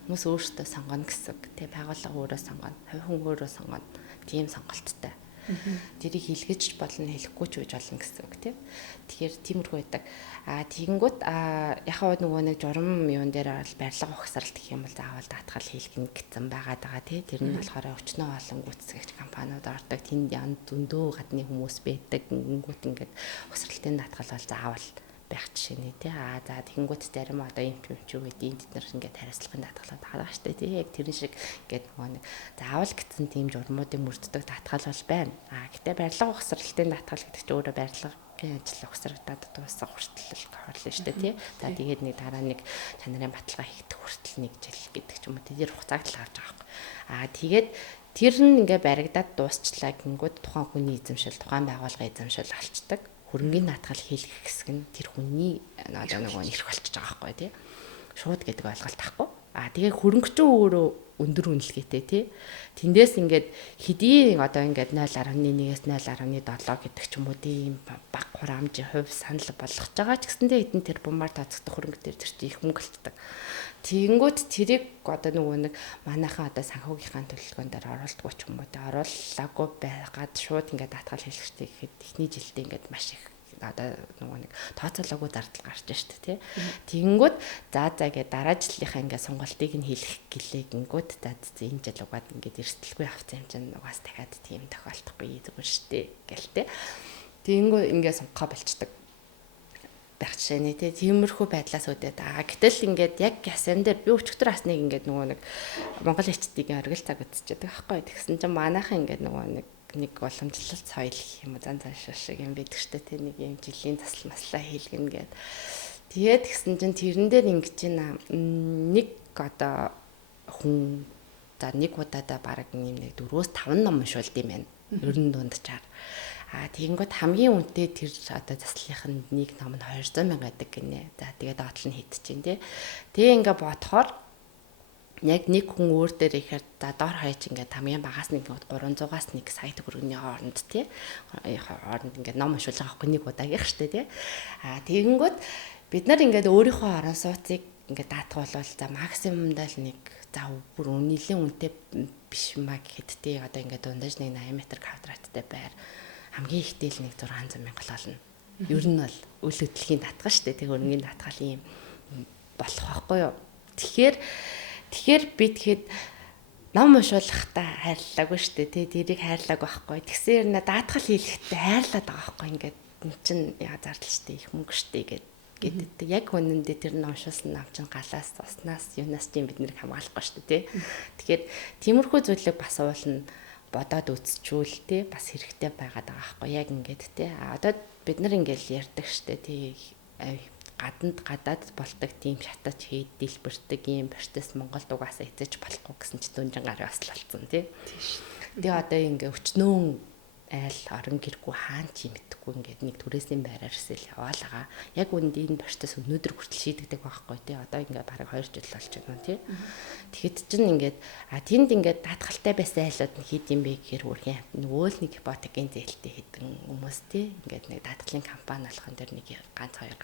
Хүмүүс өөрсдөө сонгоно гэсэн. Тэг байгууллага өөрөө сонгоно, хувь хүн өөрөө сонгоно. Тийм сонголттой. Тэрийг хэлгэж болно, хэлэхгүй ч үж болно гэсэн үг тийм. Тэгэхээр тиймэрхүү байдаг. Тэгэнгүүт яхаа нөгөө нэг журам юун дээр бол барилга ухсаралт гэх юм бол заавал даатгал хийлгэн гэсэн байгаа даа тий. Тэр нь болохоор өчнөө олон гүйцэтгэгч компаниуд ордог. Тэнд ян зөндөө гадны хүмүүс байдаг. Гингүүт ингээд ухсаралтын даатгал бол заавал байх жишээ нэ тий. За тэгэнгүүт зарим одоо юм ч үед энд нар ингээд хариуцлагын даатгалууд байгаа штэ тий. Яг тэр шиг ингээд нөгөө нэг заавал гэсэн тийм журмуудын мөрддөг даатгал бол байна. Гэтэ барилга ухсаралтын даатгал гэдэг чинь өөрөө барилга ажил ухсрагдаад дуусах хүртэл тохиолно шүү дээ тий. За тэгээд нэг дараа нэг чанарын баталгаа хийх хүртэл 1 жил гэдэг ч юм уу тэр хугацааг л авч байгаа байхгүй. Тэгээд тэр нь ингээ баригдаад дуусчлаа гингүүд тухайн хүний эзэмшил, тухайн байгууллагын эзэмшил алчдаг. Хөрөнгөний даатгал хийлгэх хэсэг нь тэр хүний одоо нөгөө нэрх болчихж байгаа байхгүй тий. Шууд гэдэг ойлголт тахгүй. Тэгээ хөрөнгөчөө өөрөө өндөр үнэлгээтэй тий. Тэндээс ингээд хэдийн одоо ингээд 0.1-ээс 0.7 гэдэг ч юм уу тийм баг хураамжийн хувь санал болгож байгаа ч гэсэндээ хэдэн тэр бумаар тооцогдох хөрөнгө дээр тэр чинь их мөнгөлддөг. Тэнгүүд тэрийг одоо нөгөө нэг манайхан одоо санхүүгийнхаа төлөвлөгөөн дээр оруулдаггүй ч юм уу тий оруулаагүй байгаад шууд ингээд даатгал хэлэхтэй гэхэд эхний жилдээ ингээд маш их одоо нөгөө нэг тооцоолоогүй зардал гарч штэ тий. Тэнгүүд за гээ дараа жилийнхаа ингээд сонголтыг нь хийх гэлээ гингүүд за энэ жил угаад ингээд эрсдэлгүй авсан юм чинь угаас дахиад тийм тохиолдохгүй зүгээр штэ гэл тий. Тэнгүү ингээд сонгохоо болчдөг байх жишээ нэ тий. Тиймэрхүү байдлаас үүдээд гэтэл ингээд яг ясан дээр би өчигдөр асныг ингээд нөгөө нэг Монгол хчдийн оргил цаг үзчихэдэг байхгүй. Тэгсэн чинь манайхан ингээд нөгөө нэг уламжлалт соёл гэх юм уу зан цааш шиг юм байдаг штэ тий нэг юм жилийн засал маслаа хийлгэн гээд тэгээд тэгсэн чинь тэрэн дээр ингэж нэг одоо хүн За нэг удаадаа бараг нэг 4-5 ном уншуулд юм байна. Ер нь дунджаар. Тэгэнгүүт хамгийн үнэтэй тэр одоо заслахын нэг ном нь 200 мянга гэдэг гинэ. За тэгээд доотлол нь хийдэж чинь тий. Тэгээ ингээ бодохоор яг нэг хүн өөр дээр ихээр за доор хаяж ингээ хамгийн багаас нэг 300-аас 1 сая төгрөгийн хооронд тий. Хооронд ингээ ном уншуулж байгаа хгүй нэг удаагийнх штэ тий. Тэгэнгүүт бид нар ингээд өөрийнхөө орон сууцыг ингээд даатгуулвал за максимумдаа л нэг за бүр үнэлийн үнэтэй биш маа гэхэд тий одоо ингээд дундаж нэг 80 м квадраттай байр хамгийн ихтэй л нэг 600 мянга болно. Ер нь бол үл хөдлөхийн даатгал штэ тий хөрөнгөний даатгал юм болох байхгүй юу. Тэгэхээр би тэгэхэд ном уншуулахдаа хайрлаагүй штэ тий тэрийг хайрлаагүй байхгүй. Тэгсээр нэ даатгал хийлэхдээ хайрлаад байгаа байхгүй ингээд эн чин яа зардал штэ их мөнгө штэ гэдэг. Яг үнэндээ тэр ном уншуулсан нам чин галаас уснаас юунаас чинь бид нэр хамгаалахгүй штэ тий. Тэгэхээр тиймэрхүү зүйлийг бас уулна бодоод үзчихвэл тий бас хэрэгтэй байгаад байгаа байхгүй яг ингээд тий. Одоо бид нар ингээл ярьдаг штэ тий гадаад болдог тийм шатаж хийд дэлбэрдэг юм бэртээс Монголд угаасаа эцэж болохгүй гэсэн ч дүнжин гарын осл болсон тий. Тэгээ одоо ингээ өчнөө айл орон гэргүй хаан ч юм итгэхгүй ингээд нэг түрээсийн байраар ирсэл яваалгаа. Яг үнд энэ бэртээс өнөөдөр хүртэл шийдэгдэг байхгүй тий. Одоо ингээ бараг 2 жил болж байна тий. Тэгэхэд чинь ингээд тэнд ингээд даатгалтай байсан айлууд нь хийд юм бэ гэхээр үргэлж нөгөө л нэг ипотекийн зээлтэй хийдэн хүмүүс тий. Ингээд нэг даатгалын компани болохон дээр нэг ганц хоёр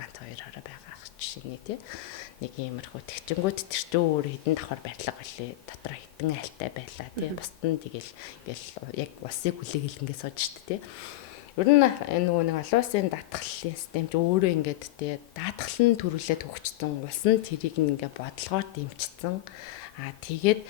ороо байгаа жишээ нэг тий. Нэг иймэрхүү тэгчингүүд тэр чинь өөр хідэн давхар барилга байлээ. Дотор хідэн айлтай байлаа тий. Бусд нь тэгэл ингээл яг усыг хүлээг илгээ сууж штэ тий. Ер нь нөгөө нэг олон улсын даатгалын систем ч өөрөө ингээд тий даатгалын төрүүлээд хөгжсөн улс нь тэрийг ингээ бодлогоор дэмжсэн. Тэгээд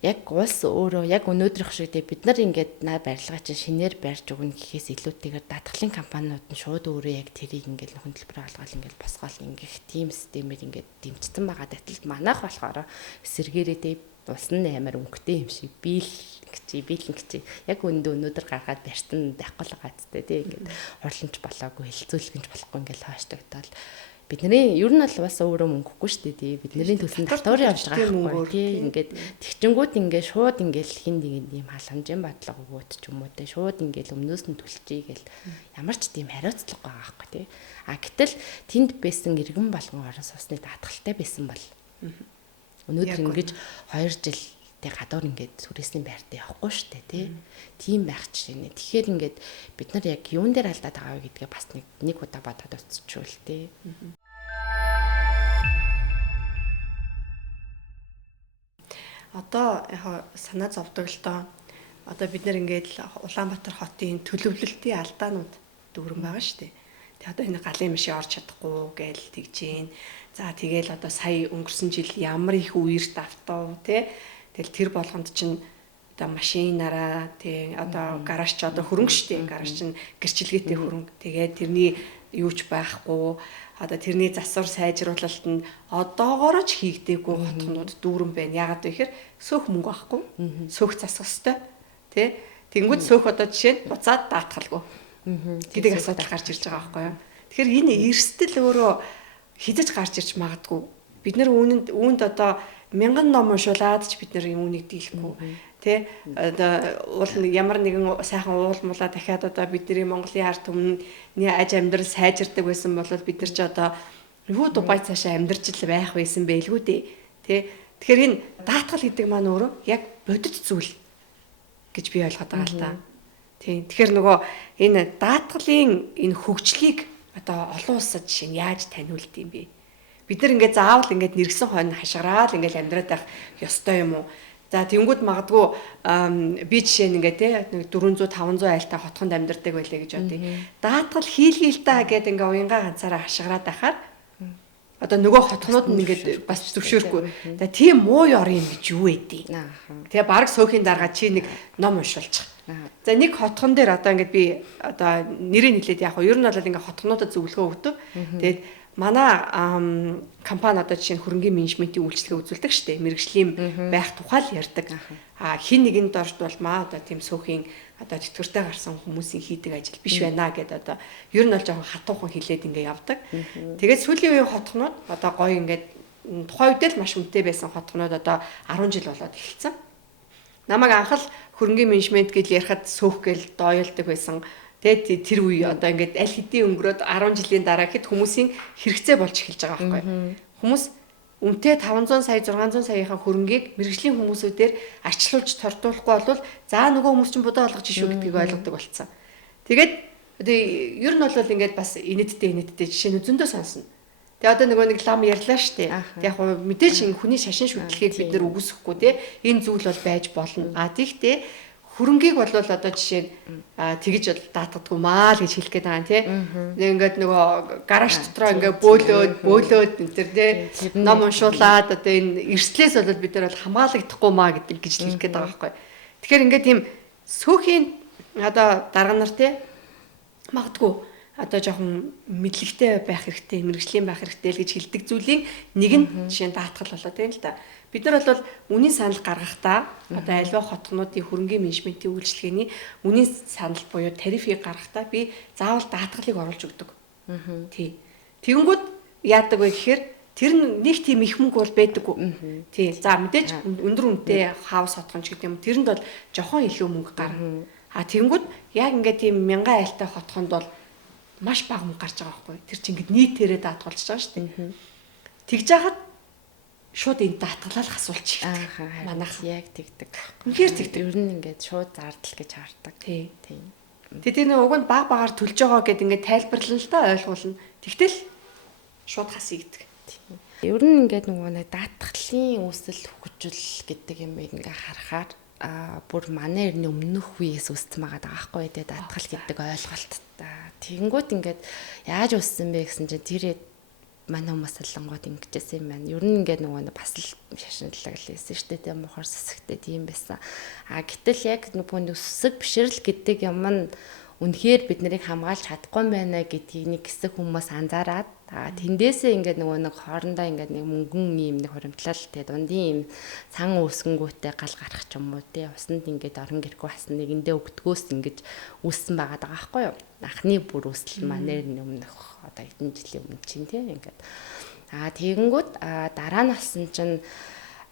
яг улс өөрөө яг өнөөдрийнх шиг тий бид нар ингээд барилгаа чинь шинээр барьж өгнө гэхээс илүүтэйгээр даатгалын компаниуд нь шууд өөрөө яг тэрийг ингээд хөндлөлбөр алгаал ингээд босгоол ингээд тийм системээр ингээд дэмжсэн байгаа датал манайх болохоор эсэргээрээ тий улс нь амар өнгөтэй юм шиг биелэн гэж яг өнөөдөр гаргаад барьсан байхгүй л гаацтай тий ингээд хурланч болоогүй хилцүүлгэнч болохгүй ингээд хойштогтол бидний ер нь бол бас өөрөө мөнгөгүй шүү дээ тий бидний төлөнд татвар явж байгаа байхгүй тий ингээд тэгчингүүд ингээд шууд ингээд хин нэг юм халамжийн бодлого өгөөд ч юм уу тий шууд ингээд өмнөөс нь төлчихье гэл ямар ч тийм хариуцлага байгаа байхгүй тий гэтэл тэнд байсан иргэн болгон орон сууцны даатгалтай байсан бол өнөөдөр ингэж 2 жил тэг гадуур ингээд түрээсний байртаа явахгүй шүү дээ тий. Тийм байх жишээ нэ. Тэгэхээр ингээд бид нар яг юун дээр алдаад байгаа вэ гэдгээ бас нэг удаа бодоод үзчихвэл тий. Одоо яг санаа зовдөг л доо. Одоо бид нар ингээд Улаанбаатар хотын төлөвлөлтийн алдаанууд дүүрэн байгаа шүү дээ. Тэг одоо энэ галын машин орж чадахгүй гээл тэгж гин. За тэгэл одоо сая өнгөрсөн жил ямар их үерт автов тий. Тэгэл тэр болгонд чинь одоо машинаараа тий одоо гараж ч одоо хөрөнгө штэ гараж чинь гэрчлэгээтэй хөрөнгө. Тэгээд тэрний юу ч байхгүй одоо тэрний засвар сайжруулалт нь одоогоор ч хийгдээгүй хотхнууд дүүрэн байна. Ягаад вэ гэхээр сөөх мөнгө байхгүй. Сөөх засах ёстой. Тэ? Тэнгүүд сөөх одоо жишээ нь буцаад даатгалгүй. Гэдэг асуудал гарч ирж байгаа байхгүй юу? Тэгэхээр энэ эрсдэл өөрөө хизэж гарч ирж магадгүй. Бид нар үүнд одоо 1000 ном уншуулад ч бид нар үүнийг дийлэхгүй. Тэ? Одоо ямар нэгэн сайхан уулмуулаа дахиад одоо бидний Монголын ард түмний аж амьдрал сайжирдаг байсан бол бид нар ч одоо юу Дубай цаашаа амьдарч л байх байсан байлгүй дээ. Тэ? Тэгэхээр энэ даатгал гэдэг маань өөрөө яг бодит зүйл гэж би ойлгоод байгаа л та. Тийм. Тэгэхээр нөгөө энэ даатгалын энэ хөгжлийг одоо олон улсад жишээ нь яаж таниулд юм бэ? Бид нар ингээд заавал ингээд нэргсэн хойно хашгираад ингээд амьдраад байх ёстой юм уу? За тэнгууд магадгүй би жишээ нь ингээд те 400 500 айлтай хотхонд амьдардаг байлээ гэж бодъё. Даатгал хийлгээл та гэдэг ингээд уянгаа ганцаараа хашгираад байхаар одоо нөгөө хотхнууд нь ингээд бас зөвшөөрөхгүй. За тийм муу ёр юм гэж юу вэ? Тэгээ баг сөөхийн дарга чи нэг ном уншуулчих. За нэг хотхон дээр одоо ингээд би одоо нэрийг хэлээд яг нь ер нь бол ингээд хотхнуудад зөвлөгөө өгдөг. Тэгээд манай компани одоо жишээ нь хөрөнгөний менежментийн үйлчлэгээ үзүүлдэг штеп мэрэгжлийн байх тухай л ярьдаг. Хин нэгэнд орж болмаа одоо тийм сөөхийн одоо тэтгэвртэй гарсан хүмүүсийн хийдэг ажил биш байна гэдээ одоо ер нь бол жоохон хатуухан хэлээд ингээд явдаг. Тэгээд сүүлийн үеийн хотхнууд одоо гоё ингээд тухайн үед л маш үнэтэй байсан хотхнууд одоо 10 жил болоод эхэлсэн. намайг анх л хөрөнгөний менежмент гэж ярихад сөөх гээл дооёлдог байсан. Тэгээд тэр үе одоо ингээд аль хэдийн өнгөрөөд 10 жилийн дараа хэд хүмүүсийн хэрэгцээ болж эхэлж байгаа байхгүй. Хүмүүс үнэтэй 500 сая 600 саяхан хөрөнгийг мэрэгжлийн хүмүүсүүдээр арчлуулж тордуулахгүй бол за нөгөө хүмүүс чинь будаа болгож шүү гэдгийг ойлгодог болцсон. Тэгээд одоо ер нь бол ингээд бас инэдтэй жишээ нь зөндөө сонсно. Тэгээ одоо нөгөө нэг лам ярьлаа штэ. Яг хөө мэдээж энэ хүний шашин шүтлэхийг бид нар үгүйсэхгүй те. Энэ зүйл бол байж болно. Тэгтээ хөрөнгийг бол одоо жишээ нь тэгж бол даатгадгүй маа л гэж хэлэх гээд байгаа тий. Ингээд нөгөө гараж дотроо ингээд бөөлөөд энэ төр тий. Ном уншуулад одоо энэ эрслээс бол бид нар бол хамгаалагдахгүй маа гэж хэлэх гээд байгаа байхгүй. Тэгэхээр ингээд тийм сөөхийн одоо дарга нар тий магадгүй одоо жоохон мэдлэгтэй байх хэрэгтэй, мэрэгжлийн байх хэрэгтэй л гэж хэлдэг зүйлийн нэг нь жишээ нь даатгал болоо тийм л да. Бид нар бол үнийн санал гаргахдаа одоо альва хотгонуудын хөрөнгөний менежментийн үйлчилгээний үнийн санал буюу тарифыг гаргахдаа би заавал даатгалыг оруулж өгдөг. Тий. Тэгэнгүүт яадаг вэ гэхээр тэр нэг тийм их мөнгө бол байдаггүй. Тий. За мэдээж өндөр үнэтэй хаус хотгонч гэдэг юм. Тэрэнд бол жохон илүү мөнгө гарна. Тэгэнгүүт яг ингээд тийм 1000 айлтай хотгонд бол маш бага мөнгө гарч байгаа байхгүй. Тэр чинь ингээд нийтээрээ даатгалж байгаа шүү дээ. Тэгж яхад шууд энэ даатгалал асуулчих. Манайх яг тэгдэг. Үнэхээр тэгдэг. Ер нь ингээд шууд зардал гэж хардаг. Тийм. Тэгээд тэр нэг уг нь баг багаар төлж байгаа гэд ингээд тайлбарлана л та ойлгуулна. Тэгтэл шууд хасъя гэдэг. Ер нь ингээд нөгөө нэг даатгалын үүсэл хөгжил гэдэг юм ингээд харахаар бүр манай эртний өмнөх үеэс үүссэн байгаа даахгүй дээ даатгал гэдэг ойлголт. Тэгэнгүүт ингээд яаж үүссэн бэ гэсэн чинь тэр манай хүмүүс солонгууд ингэжсэн юм байна. Ер нь ингээд нөгөө бас л шашинлаглээсэн шүү дээ. Мухар сэсэгтэй тийм байсан. Гэтэл яг нөгөө өсөг бишрэл гэдэг юм нь үнэхээр бид нарыг хамгаалж чадахгүй байна гэдгийг нэг хэсэг хүмүүс анзаараад тэндээсээ ингээд нөгөө нэг хоорондоо ингээд нэг мөнгөн юм нэг хуримтлал те дундын юм сан үүсгэнгүүтээ гал гарах ч юм уу те усанд ингээд орон гэрхүү бас нэгэндээ өгдгөөс ингээд үүссэн байгаа даа байхгүй юу. Анхны бүр үүсэл манер өмнөх одоо эдэн жилийн өмнө чинь те ингээд тэгэнгүүт дараа нь болсон чинь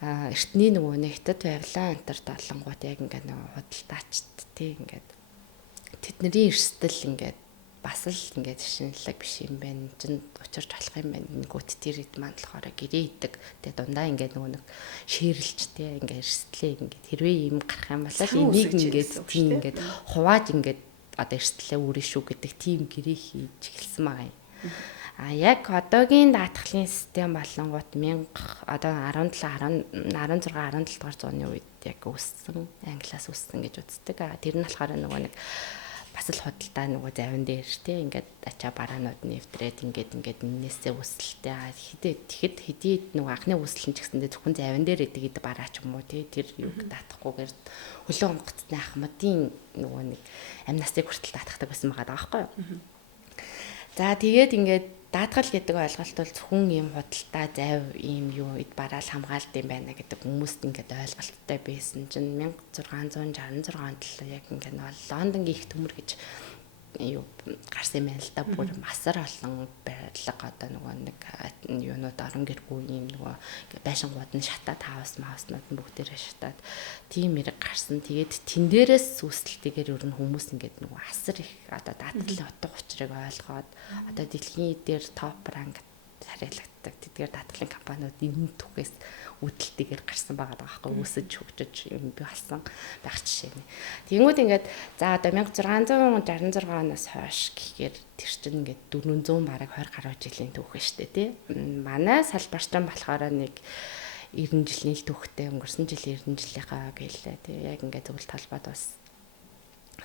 эртний нөгөө нэг хятад байвлаа энтер толонгууд яг ингээд нөгөө худалдаачд те ингээд тэдний эрсдэл ингээд бас л ингээд шинэлэг биш юм байна. Чин учирч болох юм байна. Нэгүт тэр хэд маань болохоор гэрээ идэг. Тэгээ дундаа ингээд нөгөө нэг шиэрлжтэй ингээд эрсдлээ ингээд хэрвээ юм гарах юм бол энийг ингээд тийм ингээд хувааж ингээд одоо эрсдлээ үрэн шүү гэдэг тийм гэрээ хийж эхэлсэн байгаа юм. Яг одоогийн даатгалын систем болонгууд 1000 одоо 16 17 дугаар зууны үед яг үүссэн, англиас үүссэн гэж үздэг. Тэр нь болохоор нөгөө нэг бас л худалдаа нөгөө завин дээр тий ингээд ачаа бараанууд нэвтрээд ингээд энээсээ үүсэлтэй тэгэхэд хэдий нөгөө анхны үүсэл нь ч гэсэндээ зөвхөн завин дээр идэг бараач юм уу тий тэр юг даатахгүйгээр хөлөө онгоцны ахмадын нөгөө нэг амнастыг хүртэл даатахдаг байсан байгаа байхгүй юу. За тэгээд ингээд даатгал гэдэг ойлголт бол зөвхөн ийм худалдаа зав ийм юу эд бараал хамгаалт юм байна гэдэг хүмүүст ингээд ойлголттой байсан чинь 1666 онд л яг ингээд Лондонгийн их төмөр гэж юу гарсан юм байна л да бүр масар олон барилга одоо нөгөө нэг юунууд орон гэргүй ийм нөгөө байшингууд нь шатаад хауснууд нь бүгдээрээ шатаад тийм хэрэг гарсан. Тэгээд тэн дээрээс үүсэлтэйгээр ер нь хүмүүс ингээд нөгөө асар их одоо даатгалын утга учирыг ойлгоод одоо дэлхийн дээр топ ранг хариалагддаг тэдгээр даатгалын компаниуд энэ түгээс үүдэлтэйгээр гарсан байгаа байхгүй өсөж хөгжиж юм би болсон байх жишээ нь. Тэнгүүд ингээд за одоо 1666 оноос хойш гэхээр тэр чинь ингээд 400 бараг 20 гаруй жилийн түүх нь шүү дээ тий. Манай салбарчсан болохоор нэг 90 жилийн түүхтэй өнгөрсөн жил 90 жилийнхаа гэлээ тий. Яг ингээд зөвлөлт талбайд бас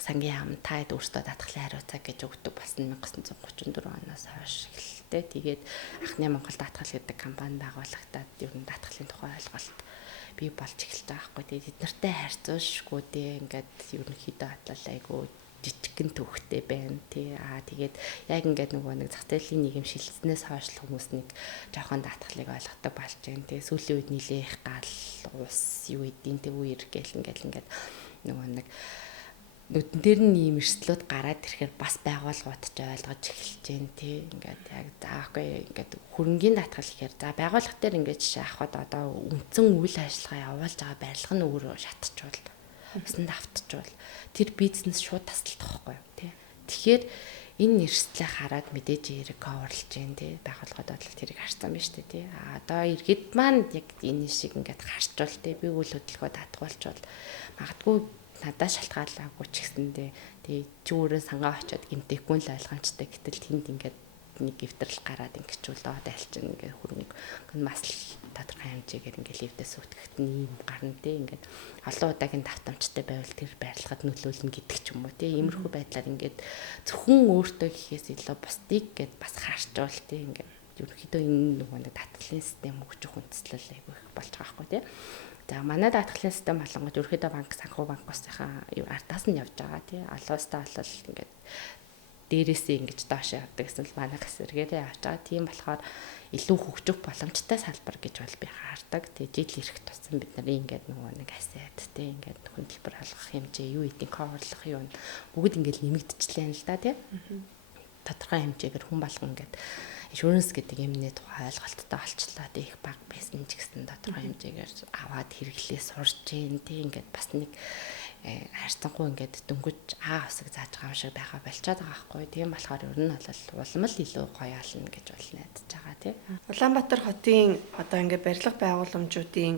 сангийн хамтаад өөртөө даатгалын хариуцаа гэж өгдөг бас 1934 оноос хойш эхэллээ. Тэгээд анхны Монгол даатгал гэдэг компани байгуулагдаад ер нь даатгалын тухай ойлголт бий болж эхэлж байгаа байхгүй. Тэгээд бид нартай харьцуулшгүй дээ ингээд ерөнхийдөө хатлал айгу жижигхэн төвхтэй байна тий. Тэгээд яг ингээд нөгөө нэг зах зээлийн нийгэм шилжснээс хойш хүмүүс нэг жоохон даатгалыг ойлгодог болж байна тий. Сүүлийн үед нилээх гал ус юу эдийн тий үер гэл ингээд нөгөө нэг нүдэн дээр нь ийм эрсдлүүд гараад ирэхээр бас байгууллагууд ч ойлгож эхэлж байна тий. Ингээд яг заахгүй ингээд хөрөнгөний даатгал гэхээр за байгууллага дээр ингээд жишээ авахад одоо үндсэн үйл ажиллагаа явуулж байгаа барилга нь өөрөө шатчихвал усанд автчихвал тэр бизнес шууд тасалдах байхгүй юу тий. Тэгэхээр энэ эрсдлээ хараад мэдээж хэрэг коверлж जैन тий байгууллагад бодлого тэрийг харсан байна шүү дээ тий. Одоо иргэд маань яг энэ шиг ингээд харчвал тий би үйл хөдөлгөөн татгуулчвал магадгүй надад шалтгаалаагүй ч гэсэндээ тий чи өөрөө сангаа очиод гимтэхгүй л ойлгомжтой гэтэл тэнд ингээд нэг гифтрэл гараад ингэчүүл одоо альчин ингээд хөрөнгө масл тодорхой хэмжээгээр ингээд левдээс үтгэхт нь юм гарна тий ингээд олон удаагийн давтамжтай байвал тэр байрлагад нөлөөлнө гэдэг ч юм уу тий иймэрхүү байдлаар ингээд зөвхөн өөртөө гэхээс илүү бусдыг гээд бас харчвал тий ингээд ерөнхийдөө энэ нэг татгалын систем өгч хүндэслэл айгүй их болж байгаа байхгүй тий. За манай татгалын систем болонгод ерөнхийдөө банк санхүү банкусынхаа ардаас нь явж байгаа тий. Олоостой болол ингээд дээрээсээ ингэж доош явдаг гэсэн л манай гэсэргээрээ явж байгаа. Тийм болохоор илүү хөгжих боломжтой салбар гэж бол би хаардаг. Тэгээ жил ирэх тусам бид нар ингээд нөгөө нэг асет тий ингээд хөдөлбөр олгох хэмжээ юу эдийн коверлох юм бүгд ингээд нэмэгдчихлээ л да тий. Тодорхой хэмжээгээр хүн болгон ингээд иншуранс гэдэг юмны тухай ойлголттой болчлоо тий их баг байсан ч гэсэн тодорхой хэмжээгээр аваад хэрэглээ сурж जैन тий ингээд бас нэг харьцангуй ингээд дөнгөж усаг зааж байгаа шиг байгаа болчиход байгаа байхгүй. Тийм болохоор ер нь бол улам л илүү гоё олно гэж бол найдаж байгаа тий. Улаанбаатар хотын одоо ингээд барилга байгууламжуудын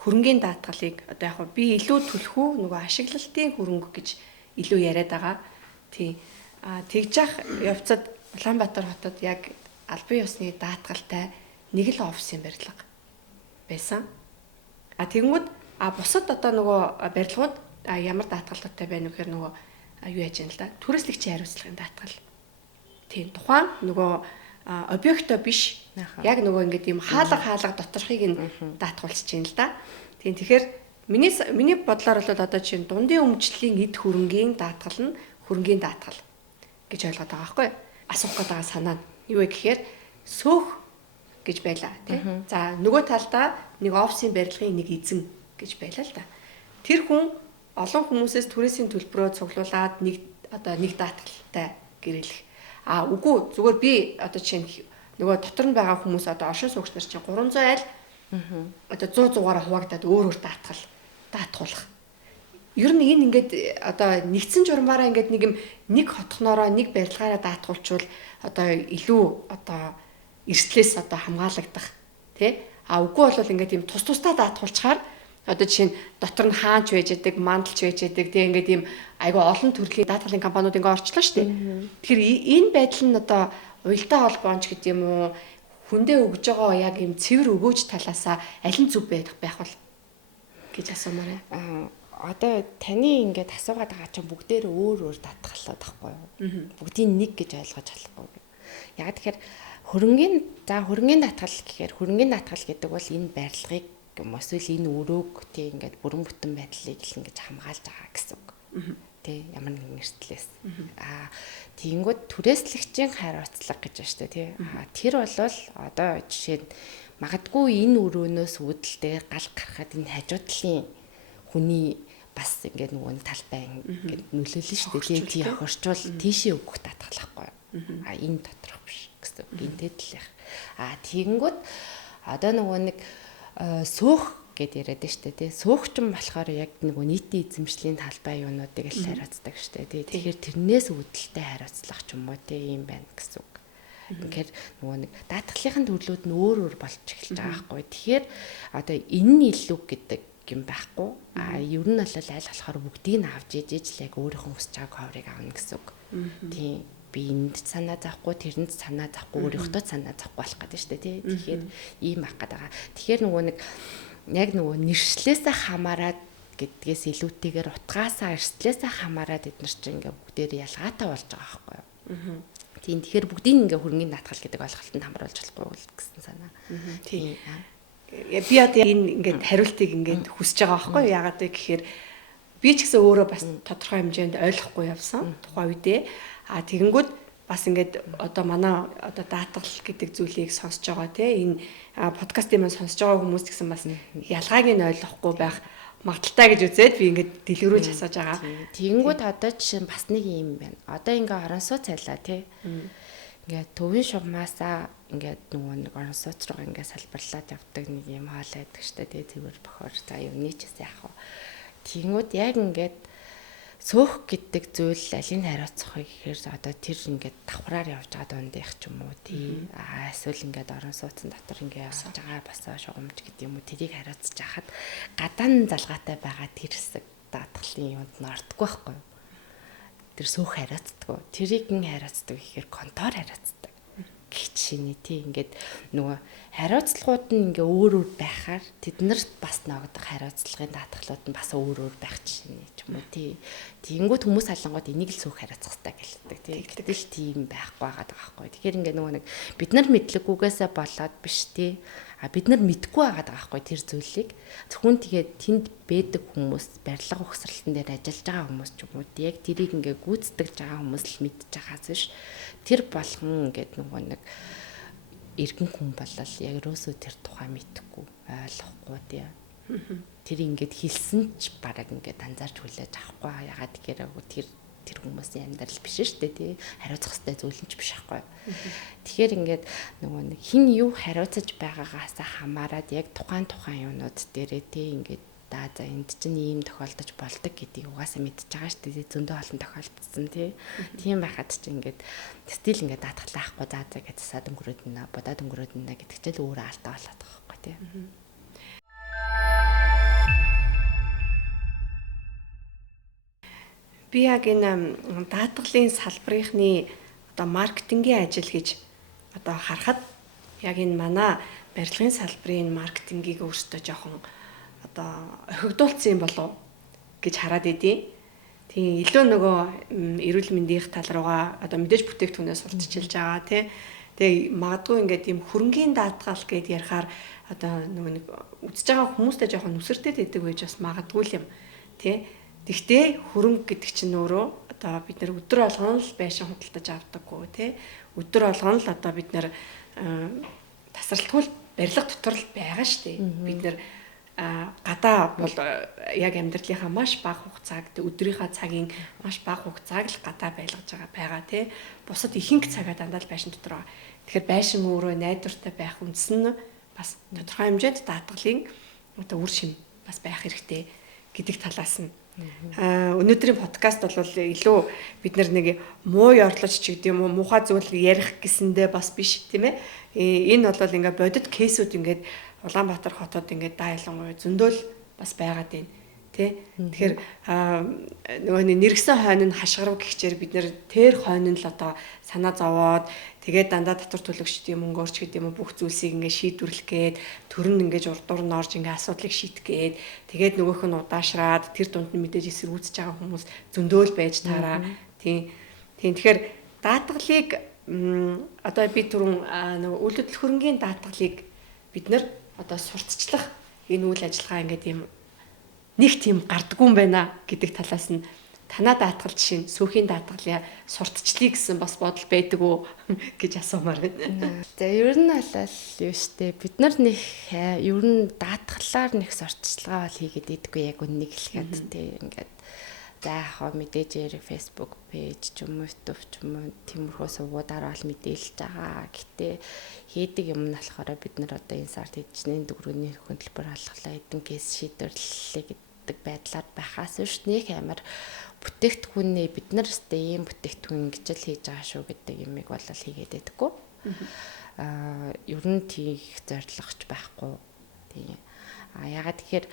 хөрөнгөний даатгалыг одоо яг би илүү төлөх үү нөгөө ашиглалтын хөрөнгө гэж илүү яриад байгаа. Тий. Тэгж явах явцад Улаанбаатар хотод яг албан ёсны даатгалтай нэг л офисын барилга байсан. Тэгэнгүүт бусад одоо нөгөө барилгууд ямар даатгалтай байна вэ гэхээр нөгөө юу яаж юм л да. Түрээслэгчийн хариуцлагын даатгал. Тийм тухайн нөгөө объекто биш. Яг нөгөө ингээд юм хаалга доторхыг нь даатгуулж чинь л да. Тийм тэгэхээр миний бодлоор бол одоо чинь дундын өмчлөлийн эд хөрөнгийн даатгал нь хөрөнгийн даатгал гэж ойлгоод байгаа байхгүй. Асуух гэдэг санаа нь юу вэ гэхээр сөөх гэж байлаа тий. За нөгөө талдаа нэг офисын барилгын нэг эзэн гэж байлаа л да. Тэр хүн олон хүмүүсээс түрээсийн төлбөрөө цуглуулад нэг даатгалтай гэрэлэх. Үгүй зүгээр би одоо чинь нөгөө дотор нь байгаа хүмүүс одоо оршин суугч нар чинь 300 айл одоо 100-100-аараа хуваагдаад өөр даатгуулах. Ер нь энэ ингээд одоо нэгдсэн журмаараа ингээд нэг хотхноороо нэг барилгаараа даатгуулчвал одоо илүү одоо эрслээс одоо хамгаалагдах тий. Үгүй бол ингээд юм тус-тусдаа даатгуулчаар одоо жишээ нь дотор нь хаанч байж байдаг, мандалч байж байдаг тий ингээд юм айгүй олон төрлийн даатгалын компаниуд ингээд орчлоо шүү дээ. Тэгэхээр энэ байдал нь одоо уялдаа холбоонч гэдэг юм уу хүндээ өгж байгаа яг юм цэвэр өгөөж талаасаа аль нь зөв байх бол гэж асуумаар байна. Одоо таны ингээд асуугаад байгаа чинь бүгдээр өөр даатгалаад байхгүй юу? Бүгдийг нэг гэж ойлгож болохгүй. Яг тэгэхээр хөрөнгөний даатгал гэхээр хөрөнгөний даатгал гэдэг бол энэ барилгыг эсвэл энэ өрөөг тий ингээд бүрэн бүтэн байдлыг л ингэж хамгаалж байгаа гэсэн үг. Тий ямар нэгэн эрсдлээс. Тэгэнгүүт түрээслэгчийн хариуцлага гэж байна шүү дээ тий. Тэр бол одоо жишээ нь магадгүй энэ өрөөнөөс үүдэлтэй гал гарахад энэ хажуу талын хүний бас ингээд нөгөө талбай ингээд нөлөөлнө шүү дээ тий хохирчвал тийшээ өгөх даатгалахгүй. Энэ доторх биш гэсэн үг. Энтэй л яг. Тэгэнгүүт одоо нөгөө нэг сөөх гэд яриад нь шүү дээ тий. Сөөхчэн болохоор яг нөгөө нийтийн эзэмшлийн талбай юунуудыг л хариуцдаг шүү дээ тий. Тэгэхээр тэрнээс үүдэлтэй хариуцлах ч юм уу тий юм байна гэсэн үг. Тэгэхээр нөгөө нэг даатгалын төрлүүд нь өөр болж эхэлж байгаа байхгүй. Тэгэхээр одоо энэ нь илүү гэдэг юм байхгүй. Ер нь бол аль болохоор бүгдийг нь авч ижиж л яг өөрийнхөө хүсэж байгаа ховрыг авна гэсэн үг. Тийм. Би энд санаа зовхгүй, тэрэнд санаа зовхгүй, өөрийнхөө санаа зовхгүй болох гэдэг шүү дээ тий. Тэгэхээр ийм байх гэдэг байгаа. Тэгэхээр нөгөө нэг яг нөгөө нэршлээсээ хамаарад гэдгээс илүүтэйгээр утгаасаа эрсдлээсээ хамаарад эдгээр чинь ингээ бүгдээр ялгаатай болж байгаа байхгүй юу. Тийм. Тэгэхээр бүгдийг ингээ хөрөнгөний даатгал гэдэг ойлголтод хамруулж болохгүй гэсэн санаа. Тийм. Би одоо энэ ингээд хариултыг ингээд хүсэж байгаа байхгүй юу? Яагаад гэхээр би ч гэсэн өөрөө бас тодорхой хэмжээнд ойлгохгүй явсан тухайн үедээ. Тэгэнгүүт бас ингээд одоо манай одоо даатгал гэдэг зүйлийг сонсож байгаа тийм энэ подкастыг маань сонсож байгаа хүмүүс гэсэн бас ялгааг нь ойлгохгүй байх магадaltaй гэж үзээд би ингээд дэлгэрүүлж асууж байгаа. Тэгэнгүүт одоо жишээ нь бас нэг юм байна. Одоо ингээ орон сууц цайлаа тий. Ингээд төвийн шугамаасаа ингээд нөгөө нэг орон сууц руу ингээд салбарлаад явдаг нэг юм хаалаа байдаг штэ тий цэвэр бохор за юуны ч яах вэ. Тэнгүүд яг ингээд сөөх гэдэг зүйл алийг хариуцахыг гэхээр одоо тэр ингээд давхраар явж байгаа дундих ч юм уу тий эсвэл ингээд орон сууцсан дотор ингээд явж байгаа басаа шугамж гэдэг юм уу тэрийг хариуцж хахад гадаан залгаатай байгаа тэр хэсэг даатгалын юунд нь ордоггүй байхгүй юу? Тэр сөөх хариуцдаг. Тэрийг ин хариуцдаг гэхээр контор хариуцдаг. Гिचшний тий ингээд нөгөө хариуцлагууд нь ингээ өөр өөр байхаар тэднэрт бас ногдох хариуцлагын даатгалууд нь бас өөр өөр байх чинь ч юм уу тий. Тэнгүүд хүмүүс алангууд энийг л сөөх хариуцах хэрэгтэй гэлдэг тий. Гэтэл тийм байхгүй байгаа байхгүй. Тэгэхээр ингээ нөгөө нэг бид нар мэдлэггүйгээсээ болоод биш тий. Бид нар мэдгүй байгаа байхгүй тэр зүйлийг. Зөвхөн тэгээд тэнд бэдэг хүмүүс, барилга ухсралтан дээр ажиллаж байгаа хүмүүс ч юм уу яг тэрийг ингээ гүйцэтгэж байгаа хүмүүс л мэдж байгаас биш. Тэр болгон ингээд нөгөө нэг иргэн хүн болол яг рөөсөө тэр тухай мэдхгүй ойлгохгүй тий. Тэр ингээд хэлсэн ч бараг ингээд анзаарч хүлээж авахгүй ягаад гэхээр тэр хүмүүсийн амьдрал биш шүү дээ тий. Хариуцах хэрэгтэй зүйл нь ч биш байхгүй. Тэгэхээр ингээд нөгөө нэг хин юу хариуцаж байгаагаас хамаарад яг тухайн юунууд дээрээ тий ингээд за энд чинь ийм тохиолдож болдог гэдгийг угаасаа мэдчихэж байгаа шүү дээ. Зөндөө олон тохиолдсон тий. Тийм байхад чинь ингээд стил ингээд даатгалаахгүй за гэж засаад өнгөрөөд нэ бодоод өнгөрөөд нэ гэдэг чинь л өөрөө алдаа болоод байгаа байхгүй тий. Би яг энэ даатгалын салбарынхны одоо маркетингийн ажил гэж одоо харахад яг энэ манай барилгын салбарын маркетингийг өөртөө жоохон одоо охигдуулсан юм болов гэж хараад идэв. Тийм илүү нөгөө эрүүл мэндийн тал руугаа одоо мэдээж бүтээгдэхүүнээ сурталчилж байгаа тий. Тэгээ магадгүй ингээд юм хөрөнгийн даатгал гэд ярихаар одоо нөгөө нэг үзэж байгаа хүмүүстэй жоохон нүсэртэй байдаг байж бас магадгүй юм тий. Тэгтээ хөрөнгө гэдэг чинь өөрөө одоо бид нэр өдөр болгон л байшин худалдаж авдаггүй тий. Өдөр болгон л одоо бид нэр тасралтгүй барилга дотор л байгаа штэ. Бид нэр гадаа бол яг амьдралынхаа маш бага хугацааг өдрийнхаа цагийн маш бага хугацааг л гадаа байлгаж байгаа тий. Бусад ихэнх цагаа дандаа л байшин дотор байгаа. Тэгэхээр байшин өөрөө найдвартай байх үндэс нь бас тодорхой хэмжээнд даатгалын одоо үр шим бас байх хэрэгтэй гэдэг талаас нь өнөөдрийн подкаст бол илүү бид нэг муу ёрлож ч гэдэг юм уу муухай зүйл ярих гэсэндээ бас биш тийм ээ. Энэ бол ингээ бодит кейсүүд ингээд Улаанбаатар хотод ингээд дайлангуй зөндөөл бас байгаад байна тий. Тэгэхээр нөгөө нэргсэн хойно нь хашгирав гихчээр бид нэр тэр хойно нь л одоо санаа зовоод тэгээд дандаа татвар төлөгчд юм өнгөөрч гэдэг юм бүх зүйлсийг ингээ шийдвэрлэх гээд төрн ингээд урдуур нь орж ингээ асуудлыг шийдэх гээд тэгээд нөгөөх нь удаашраад тэр дунд нь мэдээж эсэргүүцэж байгаа хүмүүс зөндөөл байж таараа тий. Тэгэхээр даатгалыг одоо би түрүүн нөгөө үйлдвэрлэл хөрөнгийн даатгалыг бид нар одоо сурталчлах энэ үйл ажиллагаа ингээд юм нэг тийм гардггүй юм байна гэдэг талаас нь танаа даатгал жишээ нь сүүхийн даатгалын сурталчлыг гэсэн бас бодол байдаг уу гэж асуумаар байна. За ер нь бол юу штэ бид нар нэг ер нь даатгалаар нэг сурталчилгаа бол хийгээд идэггүй яг үннийг хэлэхэд тий ингээд за яг мэдээж Facebook пэйж ч юм уу YouTube ч юм уу тиймэрхүү сувгуудаар бол мэдээлж байгаа. Гэтэ хийдэг юм нь болохоор бид нар одоо энэ сард эдчнээ дөрөвний хөтөлбөр халахлаа эдэн кейс шийдвэрлэлээ гэдэг байдлаар байхаас биш нэг амар бүтээгдэхүүнээ бид нар өстэй ийм бүтээгдэхүүн ингэж л хийж байгаа шүү гэдэг юмыг бол хийгээд байдаггүй. Ер нь тийх зорилгоч байхгүй. Тийм. Ягаад тэгэхээр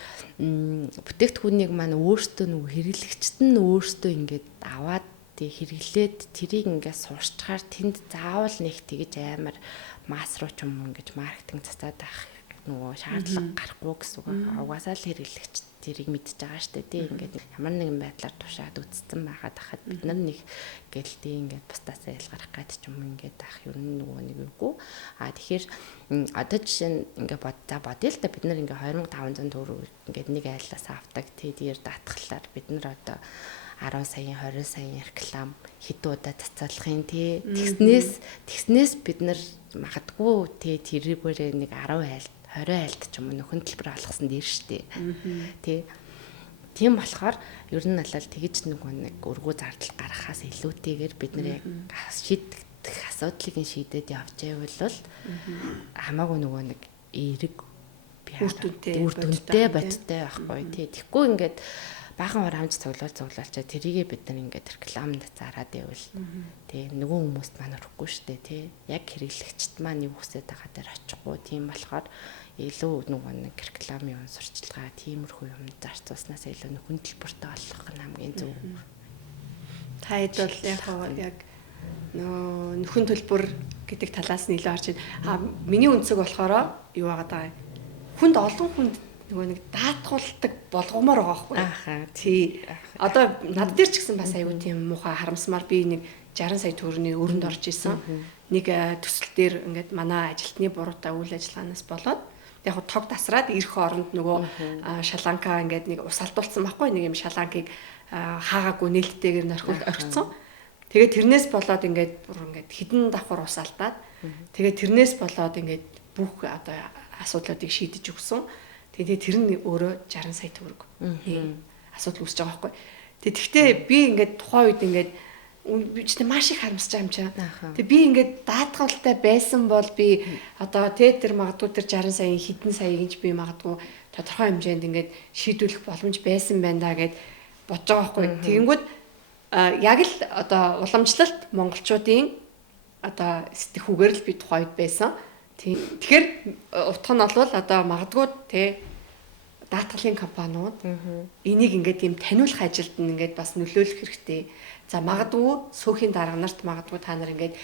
бүтээгдэхүүнийг маань өөртөө нөгөө хэрэглэгчд нь өөртөө ингээд аваад хэрэглээд тэрийг ингээд сурчхаар тэнд заавал нэг тэгэж амар масс руу ч юм ингээд маркетинг цацаад байх нөгөө шаардлага гарахгүй гэсэн үг. Угаасаа л хэрэглэгчд тэрийг мэдж байгаа штэ тий ингээд ямар нэгэн байдлаар тушаад үтцсэн байгаад хахад бид нар нэг гэлтэй ингээд бусдаасаа ялгарах гад ч юм ингээд ах ер нь нөгөө нэг үгүй. Тэгэхээр одоо жишээ нь ингээд бодъё л да бид нар ингээд 2500 төгрөг ингээд нэг айлаас авдаг тий дээр даатгалаар бид нар одоо 10 саяын 20 саяын реклам хэдэн удаа цацаалахын тий тэгснээс бид нар магадгүй тий тэрүүгээр нэг 10 айлт 20 айлт ч юм уу нөхөн төлбөр алгасан дээр штэ тий тийм болохоор ер нь алал тэгэж нэг өргөө зардал гаргахаас илүүтэйгээр бид нэр шийдэх асуудлыг шийдээд явж байвал хамаагүй нөгөө нэг эерэг үр дүнтэй бодтой байхгүй тий тэгэхгүй ингээд баахан амж цуглуулчаа тэрийгээ бид нар ингээд рекламанд зараад байвал тий нөгөө хүмүүст маань өрөхгүй штэ тий яг хэрэглэгчд маань юу хүсэж байгаа дээр очихгүй тийм болохоор илүү нөгөө нэг рекламын сурчлагаа тиймэрхүү юм зарцуулснаас илүү нөхөн төлбөртэй болох нь хамгийн зөв. Та хэд бол яг нөхөн төлбөр гэдэг талаас нь илүү харж байна. Миний үнцэг болохоор юу байгаа даа. Хүнд олон хүнд нөгөө нэг даатгуулдаг болгоомоор байгаа байхгүй. Тий. Одоо над дээр ч гэсэн бас аюу тийм муухай харамсмаар би нэг 60 сая төгрөгийн өрөнд орж исэн. Нэг төсөл дээр ингээд манай ажилтны буруутай үйл ажиллагаанаас болоод яг хөө тог тасраад ирэх оронд нөгөө шаланка ингээд нэг ус алдуулсан байхгүй нэг юм шаланкийг хаагаагүй нээлттэйгээр орхицсон. Тэгээд тэрнээс болоод ингээд бүр ингээд хідэн давхар ус алдаад тэгээд тэрнээс болоод ингээд бүх одоо асуудлуудыг шийдэж өгсөн. Тэгээд тэр нь өөрөө 60 сая төгрөг. Асуудал үүсэж байгаа байхгүй. Тэгэхдээ би ингээд тухайн үед ингээд би ч маш их харамсаж байгаа юм чаа. Тэгээ би ингээд даатгалтай байсан бол би одоо тэр магадгүй тэр 60 сая хэдэн саяг ч би магадгүй тодорхой хэмжээнд ингээд шийдвэрлэх боломж байсан байна да гэд бодож байгаа байхгүй. Тэгэнгүүт яг л одоо уламжлалт монголчуудын одоо сэтгүүгээр л би тухайн үед байсан. Тэгэхээр утга нь бол одоо магадгүй даатгалын компаниуд энийг ингээд юм таниулах ажилд нь ингээд бас нөлөөлөх хэрэгтэй. За магадгүй сөөхийн дарга нарт магадгүй та нар ингээд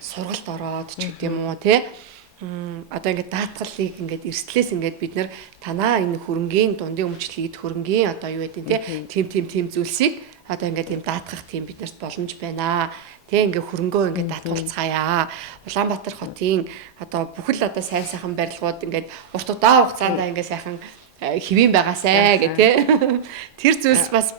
сургалт ороод ч гэдэм юм уу одоо ингээд даатгалыг ингээд эрсдлээс ингээд бид нар танаа энэ хөрөнгийн дундын өмчлөлийг хөрөнгийн одоо юу гэдэг тийм зүйлсийг одоо ингээд юм даатгах тийм биднэрт боломж байна. Ингээ хөрөнгөө ингээ даатгуулцгаая. Улаанбаатар хотын одоо бүхэл одоо сайн сайхан барилгууд ингээд урт удаа хугацаанд ингээ сайхан хэвэн байгаасай гэх тий. Тэр зүйлс бас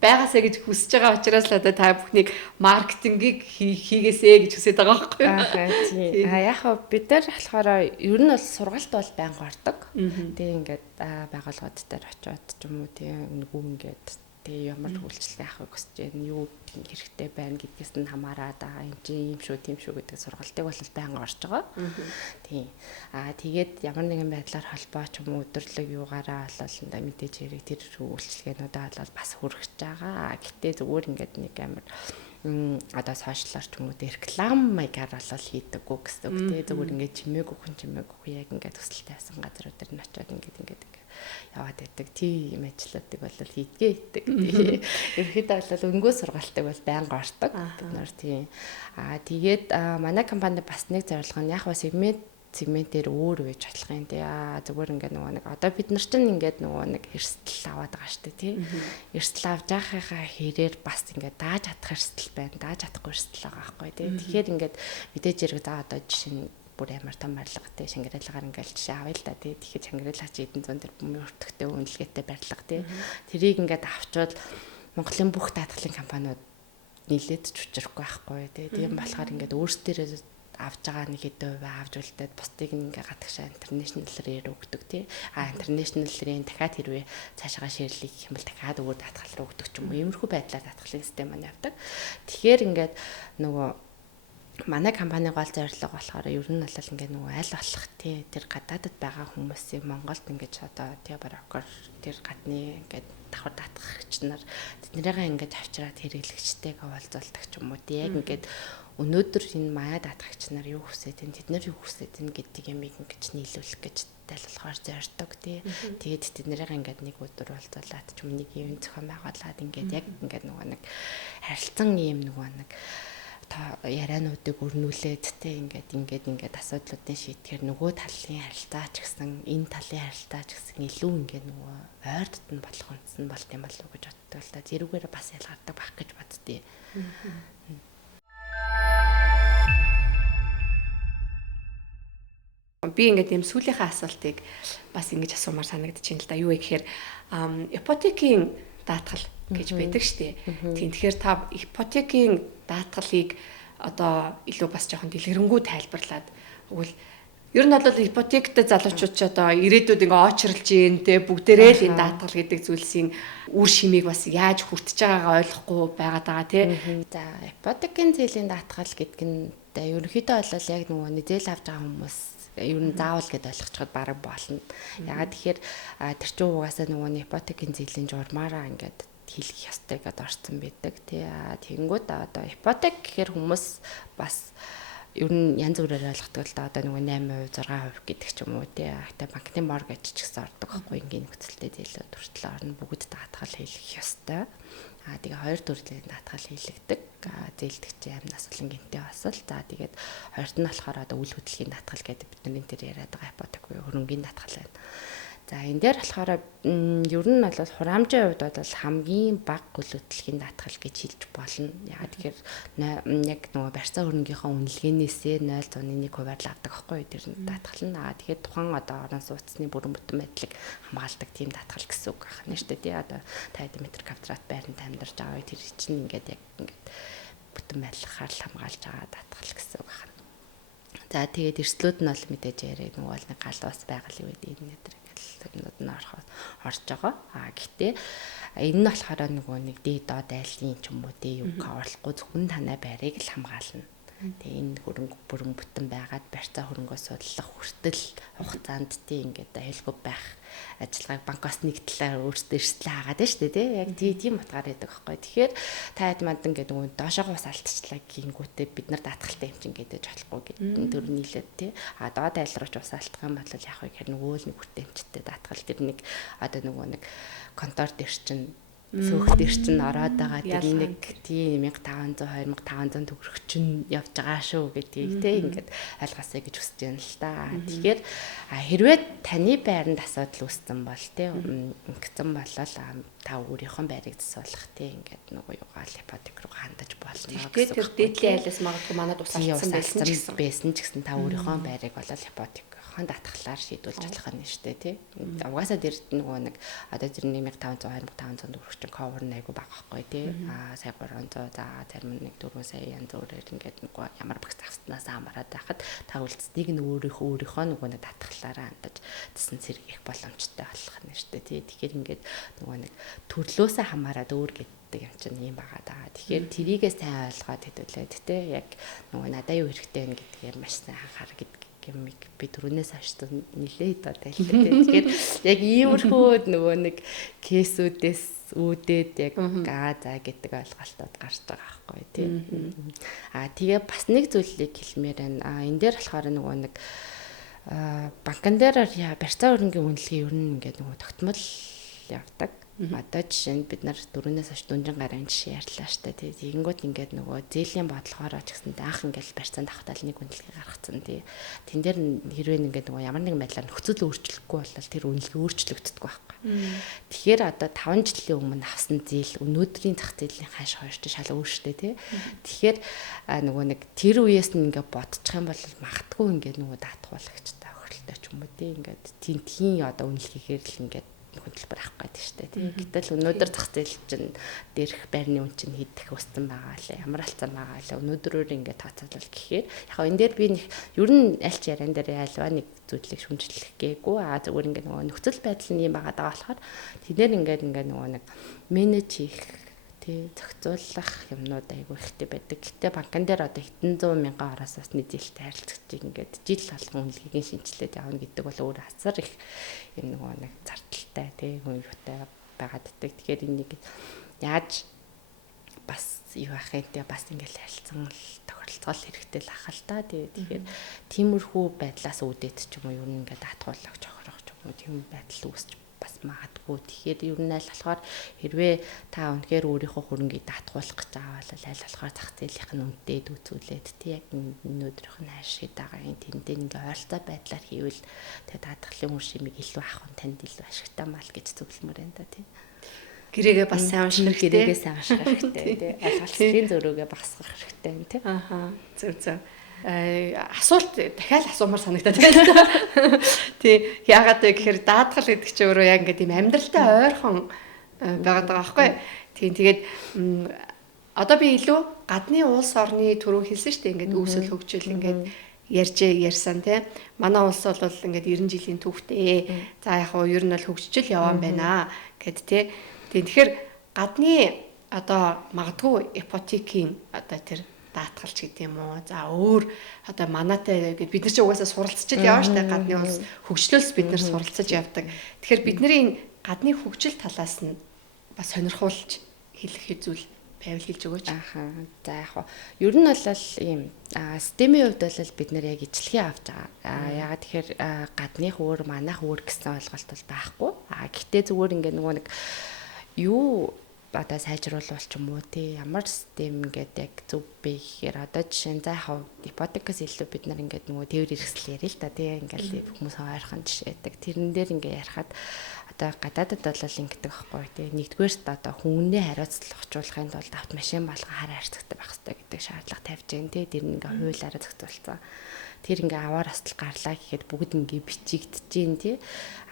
байгаасай гэж хүсэж байгаа учраас л одоо та бүхнийг маркетингийг хийгээсэй гэж хүсэж байгаа байхгүй юу? Яг хөө бид нар болохоор ер нь бол сургалт бол байнга ордог. Тэгээ ингээд байгууллагууд дээр очиод ч юм уу тий үнгүү ингээд тэгээ ямар үйлчлэл яахыг хүсэж байна, юу хэрэгтэй байна гэдгээс нь хамаараад юм чи юм шүү, тийм шүү гэдэг сургалтыг бол байнга орж байгаа. Тийм. Тэгээд ямар нэгэн байдлаар холбоо ч юм уу өдөрлөг юугаараа болол мэдээж хэрэг тэр үйлчлэгээнүүдээ бол бас хүргэж байгаа. Гэтэ зүгээр ингээд нэг амар одоо сошиалар ч юм уу реклам маягаар болол хийдэггүй гэсэн үг тий. Зүгээр ингээд чимээгүй яг ингээд төсөлтэй байсан газрууд дээр нь очиод ингээд яваад байдаг. Тийм ажлуудыг бол хийдгээд. Ерөнхийдөө бол өнгөө сургалтыг бол байнга ордог. Бид нар тийм. Тэгээд манай компанид бас нэг зорилго нь яг ба сегментээр өөр үеж болох юм тий. Зүгээр ингээд нөгөө нэг одоо бид нар чинь ингээд нөгөө нэг эрсдэл аваад байгаа шүү дээ тий. Эрсдэл авч байхаа хэрээр бас ингээд дааж чадах эрсдэл байна. Дааж чадахгүй эрсдэл байгаа байхгүй тий. Тэгэхээр ингээд мэдээж хэрэг за одоо жишээ нь бүр ямар том барилга тий Шангиралгаар ингээл жишээ авъя л да тий. Тэгэхээр Шангиралч эдэн зүүн дээр өртөгтэй үнэлгээтэй барилга тий. Тэрийг ингээд авчвал Монголын бүх даатгалын компаниуд нийлээд ч учрахгүй байхгүй тий. Тийм болохоор ингээд өөрсдөө авж байгаа нэг хэдэн хувь авч үлдээд бусдыг ингээ гадагшаа интернэшнлээр өгдөг тий. Интернэшнлэрийн дахиад хэрвээ цаашаа ширлэх гэх юм бол дахиад өөр даатгал руу өгдөг ч юм уу. Иймэрхүү байдлаар даатгалын систем маань явдаг. Тэгэхээр ингээд нөгөө манай компани гол зорилго болохоор ер нь бол ингээд нөгөө аль болох тий тэр гадаадд байгаа хүмүүсийг Монголд ингээд одоо тий брокер тэр гадны ингээд давхар даатгагч нар тэднийгээ ингээд авчираад хэрэглэгчтэйгээ уулзалдаг ч юм уу тий яг ингээд өнөөдөр энэ маяа даатгагч нар юу хүсэж байна, тэд нар юу хүсэж байна гэдэг юмыг ингэж нийлүүлэх гэж тайлбарлахаар зорддог тий. Тэгээд тэднэрийг ингээд нэг өдөр уулзуулаад ч юм нэг юм зохион байгуулад ингээд яг ингээд нөгөө нэг харилцан юм нөгөө нэг яриануудыг өрнүүлээд тий ингээд асуудлуудыг шийдэхээр нөгөө талын харилцаа ч гэсэн энэ талын харилцаа ч гэсэн илүү ингээд нөгөө ойртод нь болох үндэс нь болт юм болов уу гэж боддог л да. Зэрүүгээр бас ялгардаг байх гэж боддتي. Би ингээд юм сүүлийнхээ асуултыг бас ингэж асуумаар санагдаж байна л да. Юу вэ гэхээр ипотекийн даатгал гэж байдаг штеп. Тийм тэгэхээр та ипотекийн даатгалыг одоо илүү бас жоохон дэлгэрэнгүй тайлбарлаад өгвөл ер нь бол ипотектэй залуучууд ч одоо ирээдүйд ингээ очрлж ийн те бүгдээрээ л энэ даатгал гэдэг зүйлсийн үр шимийг бас яаж хүртэж байгаагаа ойлгохгүй байгаад байгаа те. За ипотекийн зээлийн даатгал гэдэг нь ерөнхийдөө бол яг нөгөө зээл авч байгаа хүмүүс ер нь заавал гэдээ ойлгочиход бараг болно. Ягаад тэгэхээр тэр чинь угаасаа нөгөө ипотекийн зээлийн журмаараа ингээд хийх ёстой гэдээ орсон байдаг. Тэгэнгүүт одоо ипотек гэхээр хүмүүс бас ер нь янз бүрээр ойлгодог л да одоо нөгөө 8%, 6% гэдэг ч юм уу тэ банкны моргэж ч гэсэн ордог байхгүй ингийн нөхцөлтэй зээлүүд хүртэл орно бүгд даатгал хийх ёстой. Тэгээ хоёр төрлийн даатгал хийлэгдэг. Зээлдэгчийн амнаас болон гинтэй басал. За тэгээд хоёрт нь болохоор одоо үйл хөдлөлийн даатгал гэдэг бидний тэр яриад байгаа ипотек буюу хөрөнгөний даатгал байна. За энэ дээр болохоор ер нь бол хураамжийн хувьд бол хамгийн бага үйл хөдлөлийн даатгал гэж хэлж болно. Яагаад тэгэхээр яг нөгөө барьцаа хөрөнгийнхөө үнэлгээнээсээ 0.1%-аар л авдаг байхгүй тэр даатгал нь. Тэгэхээр тухайн одоо орон сууцны бүрэн бүтэн байдлыг хамгаалдаг тийм даатгал гэсэн үг байна шүү дээ. Одоо 50 метр квадрат байранд амьдарч байгаа үе тэр чинь ингээд бүтэн байдлахаар л хамгаалж байгаа даатгал гэсэн үг байна. За тэгээд эрсдлүүд нь бол мэдээж яриад нөгөө л нэг гал бас байгалийн үед энэ нүүд нь орж байгаа. Гэхдээ энэ нь болохоор нөгөө нэг дээд доод айлын ч юм уу юу каварлахгүй зөвхөн танай байрыг л хамгаална. Тэгээ энэ хөрөнгө бүрэн бүтэн байгаад барьцаа хөрөнгөө судлах хүртэл хугацаанд ингээд аюулгүй байх ажиллагааг банкос нэг талаар өөрсдөө эрсдлээ хаагаад байна шүү дээ. Яг тийм утгаар байдаг байхгүй. Тэгэхээр та хэд манд ингээд нөгөө доошоо ус алдчихлаа гингүүтээ бид нар даатгалтай юм чинь гэдэг болохгүй гэдэг төр нийлээд тий. Доод айл руу ч ус алдах юм бол яг хэр нөгөө л нэг хүртээмжтэй даатгал тэр нэг одоо нөгөө нэг контор дээр чинь сөөх дээр чинь ороод байгаа тэр нэг тийм 1500 2500 төгрөг чинь явж байгаа шүү гэдгийг те ингээд ойлгосоо гэж хүсэж байна л да. Тэгэхээр хэрвээ таны байранд асуудал үүссэн бол те ингэсэн болол та өөрийнхөө байрыг засуулах те ингээд нөгөө юугаал ипотек руу хандаж болно. Тэгэхээр тэр дээдлийн айлаас магадгүй манад усалсан байсан ч гэсэн та өөрийнхөө байрыг болол ипотек даатгалаар шийдүүлж болох нь шүү дээ тий. Угаасаа дээр нөгөө нэг одоо тэр 1500 2500 төгрөг чинь cover нэг айгу багахгүй тий. Сая 300 за зарим нэг 4 сая янз бүрээр ингээд нөгөө ямар багц авснаас хамаарат байхад та үлдсдгийг нь өөрийнхөө нөгөө нэг даатгалаараа хандаж тэсэн сэргийх боломжтой болох нь шүү дээ тий. Тэгэхээр ингээд нөгөө нэг төрлөөсөө хамаарат өөр гэдэг юм чинь юм байгаа даа. Тэгэхээр тэрийгээ сайн ойлгоод хэдүүлээд тий. Яг нөгөө надад юу хэрэгтэй вэ гэдгийг маш сайн анхаар гэдэг юм би түрүүнээс хаштай нилээд одоо хэлээ. Тэгэхээр яг иймэрхүү нөгөө нэг кейсүүдээс үүдээд яг за гэдэг ойлголтод гарч байгаа байхгүй тий. Тэгээ бас нэг зүйлийг хэлмээр байна. Энэ дээр болохоор нөгөө нэг банкн дээр барьцаа хөрөнгөний үнэлгээ ер нь ингээд нөгөө тогтмол явдаг. Одоо жишээ нь бид нар дөрөвнөөс хойш дүнжин гарын жишээ ярьлаа штэ тий. Тэгэнгүүт ингээд нөгөө зээлийн бодлогоороо ч гэсэн анх ингээд барьцаанд авахтаа нэг үнэлгээ гаргацсан тий. Тэн дээр хэрвээ ингээд нөгөө ямар нэгэн байдлаар нөхцөл өөрчлөхгүй бол тэр үнэлгээ өөрчлөгддөг байхгүй. Тэгэхээр одоо 5 жилийн өмнө авсан зээл өнөөдрийн зах зээлийн хаш хоёрт шал өөрчлөлтэй тий. Тэгэхээр нөгөө нэг тэр үеэс нь ингээд бодчих юм бол магадгүй ингээд нөгөө даатгуулагчтай хөрөлтэй ч юм уу тий. Ингээд тийм одоо үнэлгээгээр л ингээд хөтөлбөр авах гэдэг шүү дээ тийм. Гэтэл өнөөдөр зах зээл чинь дээрх байрны үн чинь хэдэх өссөн байгаа лээ. Ямар алцсан байгаа лээ. Өнөөдрөөр ингээд тооцоолол гэхээр яг энэ дээр би нэг ер нь альч яриан дээр альва нэг зүйлийг шүмжлэх гээгүй. Зүгээр ингээд нөгөө нөхцөл байдал нь юм байгаа даа болохоор тэдгээр ингээд нөгөө нэг менеж хийх тий зохицуулах юмнууд айгүй ихтэй байдаг. Гэтэ банкн дээр одоо хэдэн 100 мянган ороос бас нийлэлтэй харилцагчийг ингээд жил болгон үнэлгээний шинжилгээд явна гэдэг бол өөр асар их юм нөгөө нэг зардалтай тий хүн юутай байгаад ддэг. Тэгэхээр энийг яаж бас юу ах юм те бас ингээд харилцан тохиролцоол хэрэгтэй л ах л та тий. Тэгэхээр тиймэрхүү байдлаас үүдээд ч юм уу ер нь ингээд даатгуулах жохорох ч юм уу тийм байдал үүсч бас магадгүй. Тэгэхээр ер нь аль болохоор хэрвээ та үнэхээр өөрийнхөө хөрөнгийг даатгуулах гэж байгаа бол аль болохоор зах зээлийнх нь үнэтэй дүүцүүлээд тий яг өнөөдрийнх нь хайшиг байгаа юм тэндээ ингээ ойролцоо байдлаар хийвэл тэгээ даатгалын үр шимийг илүү авах нь танд илүү ашигтай мал гэж зөвлөмөр байна да тий. Гэрээгээ бас сайн унших хэрэгтэй. Гэрээгээ сайн унших хэрэгтэй тий. Алгалцлын зөрүүгээ багасгах хэрэгтэй юм тий. Зөв. Асуулт дахиад асуумаар санагдаад байна. Тий, яагаад вэ гэхээр даатгал гэдэг чинь өөрөө яг ингээд тийм амьдралтай ойрхон байгаад байгаа байхгүй. Тэгээд одоо би илүү гадны улс орны төрөө хэлсэн шүү дээ. Ингээд үүсэл хөгжил ингээд ярьсан тий. Манай улс бол ингээд 90 жилийн түүхтэй. За яг хоо ер нь бол хөгжиж яваан байна гэд тий. Тэгэхээр гадны одоо магадгүй ипотекийн одоо тэр даатгалч гэдэг юм уу. За өөр одоо манайтай гэдэг бид нар чинь угаасаа суралцж л яваа штэ гадны улс хөгжлөөс бид нар суралцж явдаг. Тэгэхээр бидний гадны хөгжил талаас нь бас сонирхуулж хэлэх зүйл байвал хэлж өгөөч. Ааха. За яг хоо. Ер нь бол ийм системийн хувьд бол бид нэр яг ижлэхий авч байгаа. Ягаад тэгэхээр гадных өөр манайх өөр гэсэн ойлголт бол байхгүй. Гэхдээ зүгээр ингээ нөгөө нэг юу одоо сайжруулах ч юм уу тий ямар систем ингээд яг зөв бэ гэхээр одоо жишээ нь за яг ипотекаас илүү бид нар ингээд нөгөө тээвэр хэрэгсэл ярил л да тий ингээд хүмүүс ойрхон жишээдэг. Тэрэн дээр ингээ ярихад одоо гадаадд бол ингэдэг байхгүй тий нэгдүгээрт одоо хүмүүнээ хариуцлагажуулахын тулд автомашин болгон хараа харьцагтай байх хэрэгтэй гэдэг шаардлага тавьж гэн тий тэр ингээ хуулиараа зохицуулсан. Тэр ингээ аваар астал гарлаа гэхэд бүгд ингээ бичигдэж гин тий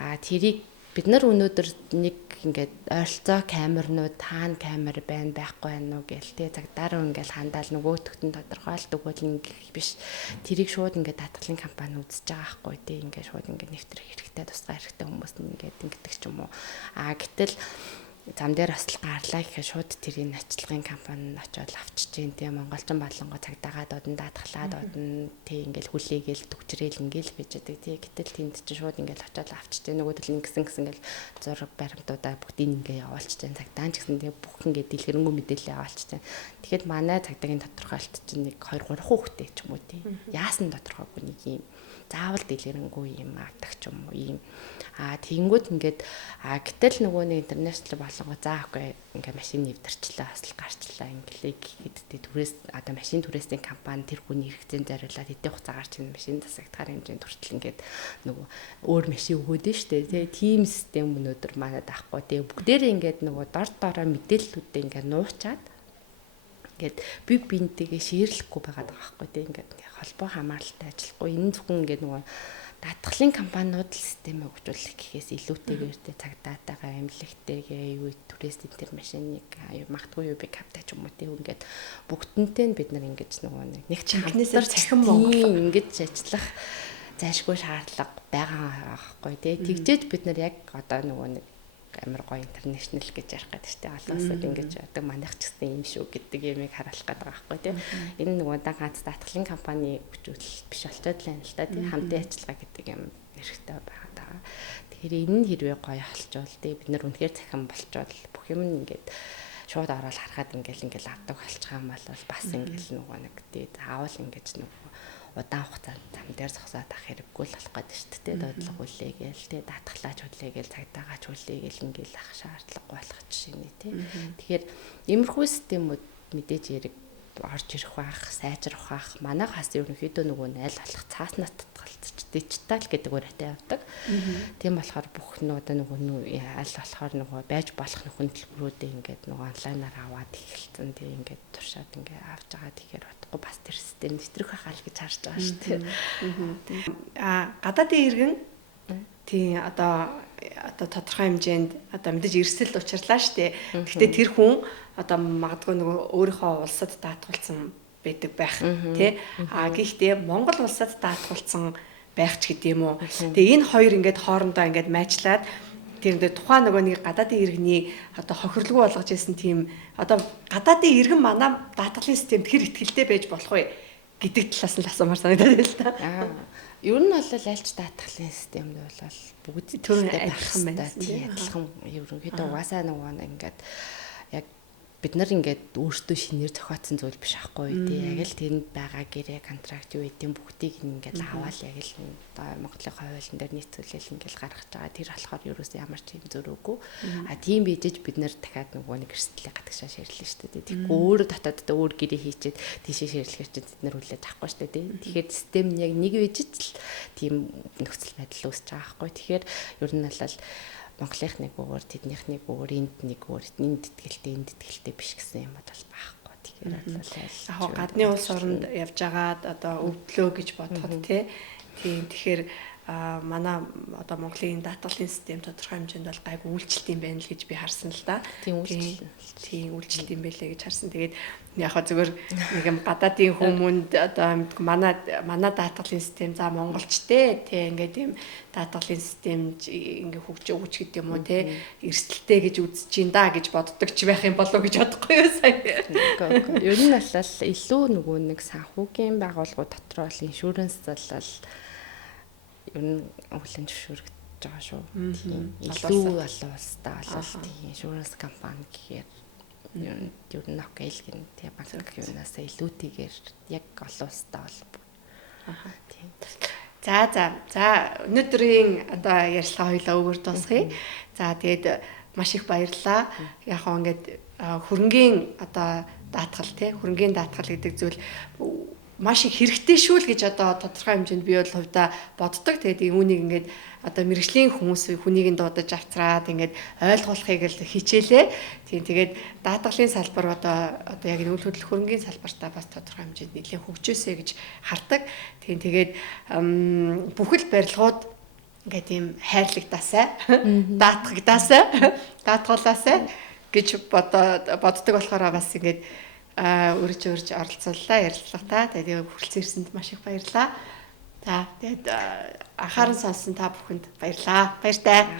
тэрийг бид нар өнөөдөр нэг ингээд ойролцоо камернууд таана камер байна байхгүй байна уу гээл тий цагдаараа ингээл хандаал нөгөөтгт нь тодорхойлт өгвөл ингэх биш тэрийг шууд ингээд даатгалын компани үзэж байгаа байхгүй тий ингээд шууд ингээд нэвтрэх хэрэгтэй тусгай хэрэгтэй хүмүүс нь ингээд ингэдэг ч юм уу гэтэл зам дээр асал гарлаа гэхэд шууд тэрийн ачлалгын компани нь очиод авчиж जैन тий монголчин баланго цагдаагаа додон даатгалаа додон тий ингээл хүлээгээл төгчрэл ингээл байж байгаа тий гэтэл тэнд чи шууд ингээл очиод авчиж जैन нөгөөдөл ингэсэн ингээл зураг баримтуудаа бүгдийг ингээ явуулчих जैन цагдаа ч гэсэн тий бүх ингээ дэлгэрэнгүй мэдээлэл явуулчих जैन тэгэхэд манай цагдаагийн тодорхойлт чинь нэг 2 3 хүүхдээ ч юм уу тий яасан тодорхойгүй нэг юм заавал дэлгэрэнгүй юм авдаг ч юм уу юм тэгэнгүүт ингээд гэтэл нөгөө нэг интернэшнл болонго заахгүй ингээ машин нэвтэрчлээ асал гарчлаа инглээ гэхэд түрээс одоо машин түрээсийн компани тэр хүний хэрэгцээнд зориулаад хэдийн хугацаагаар чинь машин засагдахаар хэмжээнд хүртэл ингээд нөгөө өөр машин өгөөд нь штэ тийм систем өнөөдөр манайд ахгүй тий бүгдээрээ ингээд нөгөө дороо мэдээллүүдээ ингээд нуучаад ингээд бие биентэйгээ шиэрлэхгүй байгаад байгаа байхгүй тий ингээд холбоо хамааралтай ажиллахгүй энэ зөвхөн ингээд нөгөө даатгалын компаниуд л систем хөгжүүлэх гэхээс илүүтэйгээр тий цагдаатайгаа эмнэлэгтэйгээ юу түрээс тэр машиныг магтгүй юу би каптай ч юм уу тий ингээд бүгднтэй нь бид нар ингэж нөгөө нэг чанхнасаар цахим Монгол ингэж ажиллах зайлшгүй шаардлага байгаа байхгүй тий тэгжээд бид нар яг одоо нөгөө нэг амар гоё интернэшнл гэж ярих гэдэг чинь олоосод ингэж одоо манайх ч гэсэн юм шүү гэдэг юмыг харуулах гэдэг байгаа байхгүй тий. Энэ нөгөө ганц даатгалын компани хөгжүүлэлт биш болчиход л байна л да тий хамтын ажиллагаа гэдэг юм хэрэгтэй байгаа даа. Тэгэхээр энэ нь хэрвээ гоё болчвол тий бид нар үнэхээр цахим болчвол бүх юм ингээд шууд ороод харахад ингээл авдаг болчих юм бол бас ингээл нөгөө нэг тий заавал ингэж нөгөө удаан хугацаанд зам дээр зогсоод ах хэрэггүй л болох гэдэг шүү дээ. Доотлого хүлээгээл тий даатгалаач хүлээгээл цагдаагаач хүлээгээл ингээл ах шаардлагагүй болох жишээ нэ тий. Тэгэхээр иймэрхүү системүүд мэдээж хэрэг орж ирэх байх, сайжрах байх. Манайхаас ерөнхийдөө нөгөө найл болох цааснаас татгалзч дижитал гэдэг үрэтэ явдаг. Тийм болохоор бүх нөгөө аль болохоор нөгөө байж болох нөхөрлөлтүүдээ ингээд нөгөө онлайнаар аваад эхэлсэн. Тэгээ ингээд туршаад ингээд авч байгаа тэгэхээр бодохгүй бас тэр систем нэвтрэх байхаа л гэж харж байгаа шүү дээ. Гадаадын иргэн тий одоо тодорхой хэмжээнд одоо мэдээж эрсдэл учрлаа штэ. Гэхдээ тэр хүн одоо магадгүй нөгөө өөрийнхөө улсад даатгалсан байдаг байх тий. Гэхдээ Монгол улсад даатгалсан байх ч гэдэм үү. Тэгээ энэ хоёр ингээд хоорондоо ингээд майчлаад тэр ингээд тухайн нөгөө нэг гадаадын иргэний одоо хохирлгүй болгож ирсэн тийм одоо гадаадын иргэн манай даатгалын системд хэр ихтгэлтэй байж болох вэ гэдэг талаас нь асуумаар санагдаад байна л та. Ер нь бол альч даатгалын системд бол бүгд төрөний адилхан байна. Тийм адилхан ерөнхийдөө угаасаа нөгөө ингээд яг бид нар ингээд өөртөө шинээр зохиоцсон зүйл биш аахгүй тий. Яг л тэнд байгаа гэрээ контракт юу гэдэг бүгдийг ингээд аваад яг л одоо Монголын хуулийн дээр нийцүүлэл ингээд гаргаж байгаа. Тэр болохоор ерөөсөө ямар ч юм зөрөөгүй. Тийм бийжж бид нар дахиад нөгөө нэг эрсдлээ гадагшаа ширлээ шүү дээ. Тэгэхгүй өөрөө дотооддоо өөр гэрээ хийчихэд тийшээ ширлэхээр чинь бид нар хүлээж авахгүй шүү дээ тий. Тэгэхээр систем нь яг нэг бийжж л тийм нөхцөл байдал үүсэж байгаа аахгүй. Тэгэхээр ер нь бол Монголынх нэг өөр, тэднийх нэг өөр, энд нэг өөр, энд итгэлтэй биш гэсэн юм бол байхгүй. Тэгэхээр гадны улс оронд явж агаад одоо өвдлөө гэж бодоход тийм тэгэхээр манай одоо Монголын даатгалын систем тодорхой хэмжээнд бол гайгүй үйлчлэлт юм байна л гэж би харсан л да. Тийм үйлчлэлт юм байлээ гэж харсан. Тэгээд яг хаа зүгээр нэг юм гадаадын хүмүүнд одоо манай даатгалын систем за монголчтэй тий ингээд ийм даатгалын систем ингээ хөгжиж өгч гэдэг юм уу тий эрсдэлтэй гэж үзэж чинь да гэж боддог ч байх юм болов уу гэж бодохгүй юу сая. Ер нь бол илүү нөгөө нэг санхүүгийн байгууллагууд дотор бол иншүрэнс залал ер нь өвлөн зөвшөөрөгдөж байгаа шүү. Тийм. Илүү олон улстай бол тийм иншүрэнс компани гэхээр ер нь окей л гэн тийм банк юунаас илүүтэйгээр яг олон улстай бол. Тийм. За өнөөдрийн одоо ярилцлага хоёлаа өгөр дуусгая. За тэгээд маш их баярлалаа. Яг гоо ингээд хөрөнгийн одоо даатгал тий хөрөнгийн даатгал гэдэг зүйл маш их хэрэгтэй шүү л гэж одоо тодорхой хэмжээнд би бол хувьдаа боддог. Тэгээд үүнийг ингээд одоо мэрэгжлийн хүмүүс хүнийг дуудаж авцраад ингээд ойлгуулахыг л хичээлээ. Тийм тэгээд даатгалын салбар одоо яг нүүр хөдөл хөрөнгийн салбартаа бас тодорхой хэмжээнд нэлээд хөгжөөсэй гэж хардаг. Тийм тэгээд бүхэл барилгууд ингээд ийм хайрлагдаасай, даатгалаасай гэж боддог болохоор бас ингээд үрж оролцууллаа ярилцлагатаа. Тэгээд хүрэлцэн ирсэнд маш их баярлалаа. За тэгээд анхааран сонссон та бүхэнд баярлалаа. Баяртай.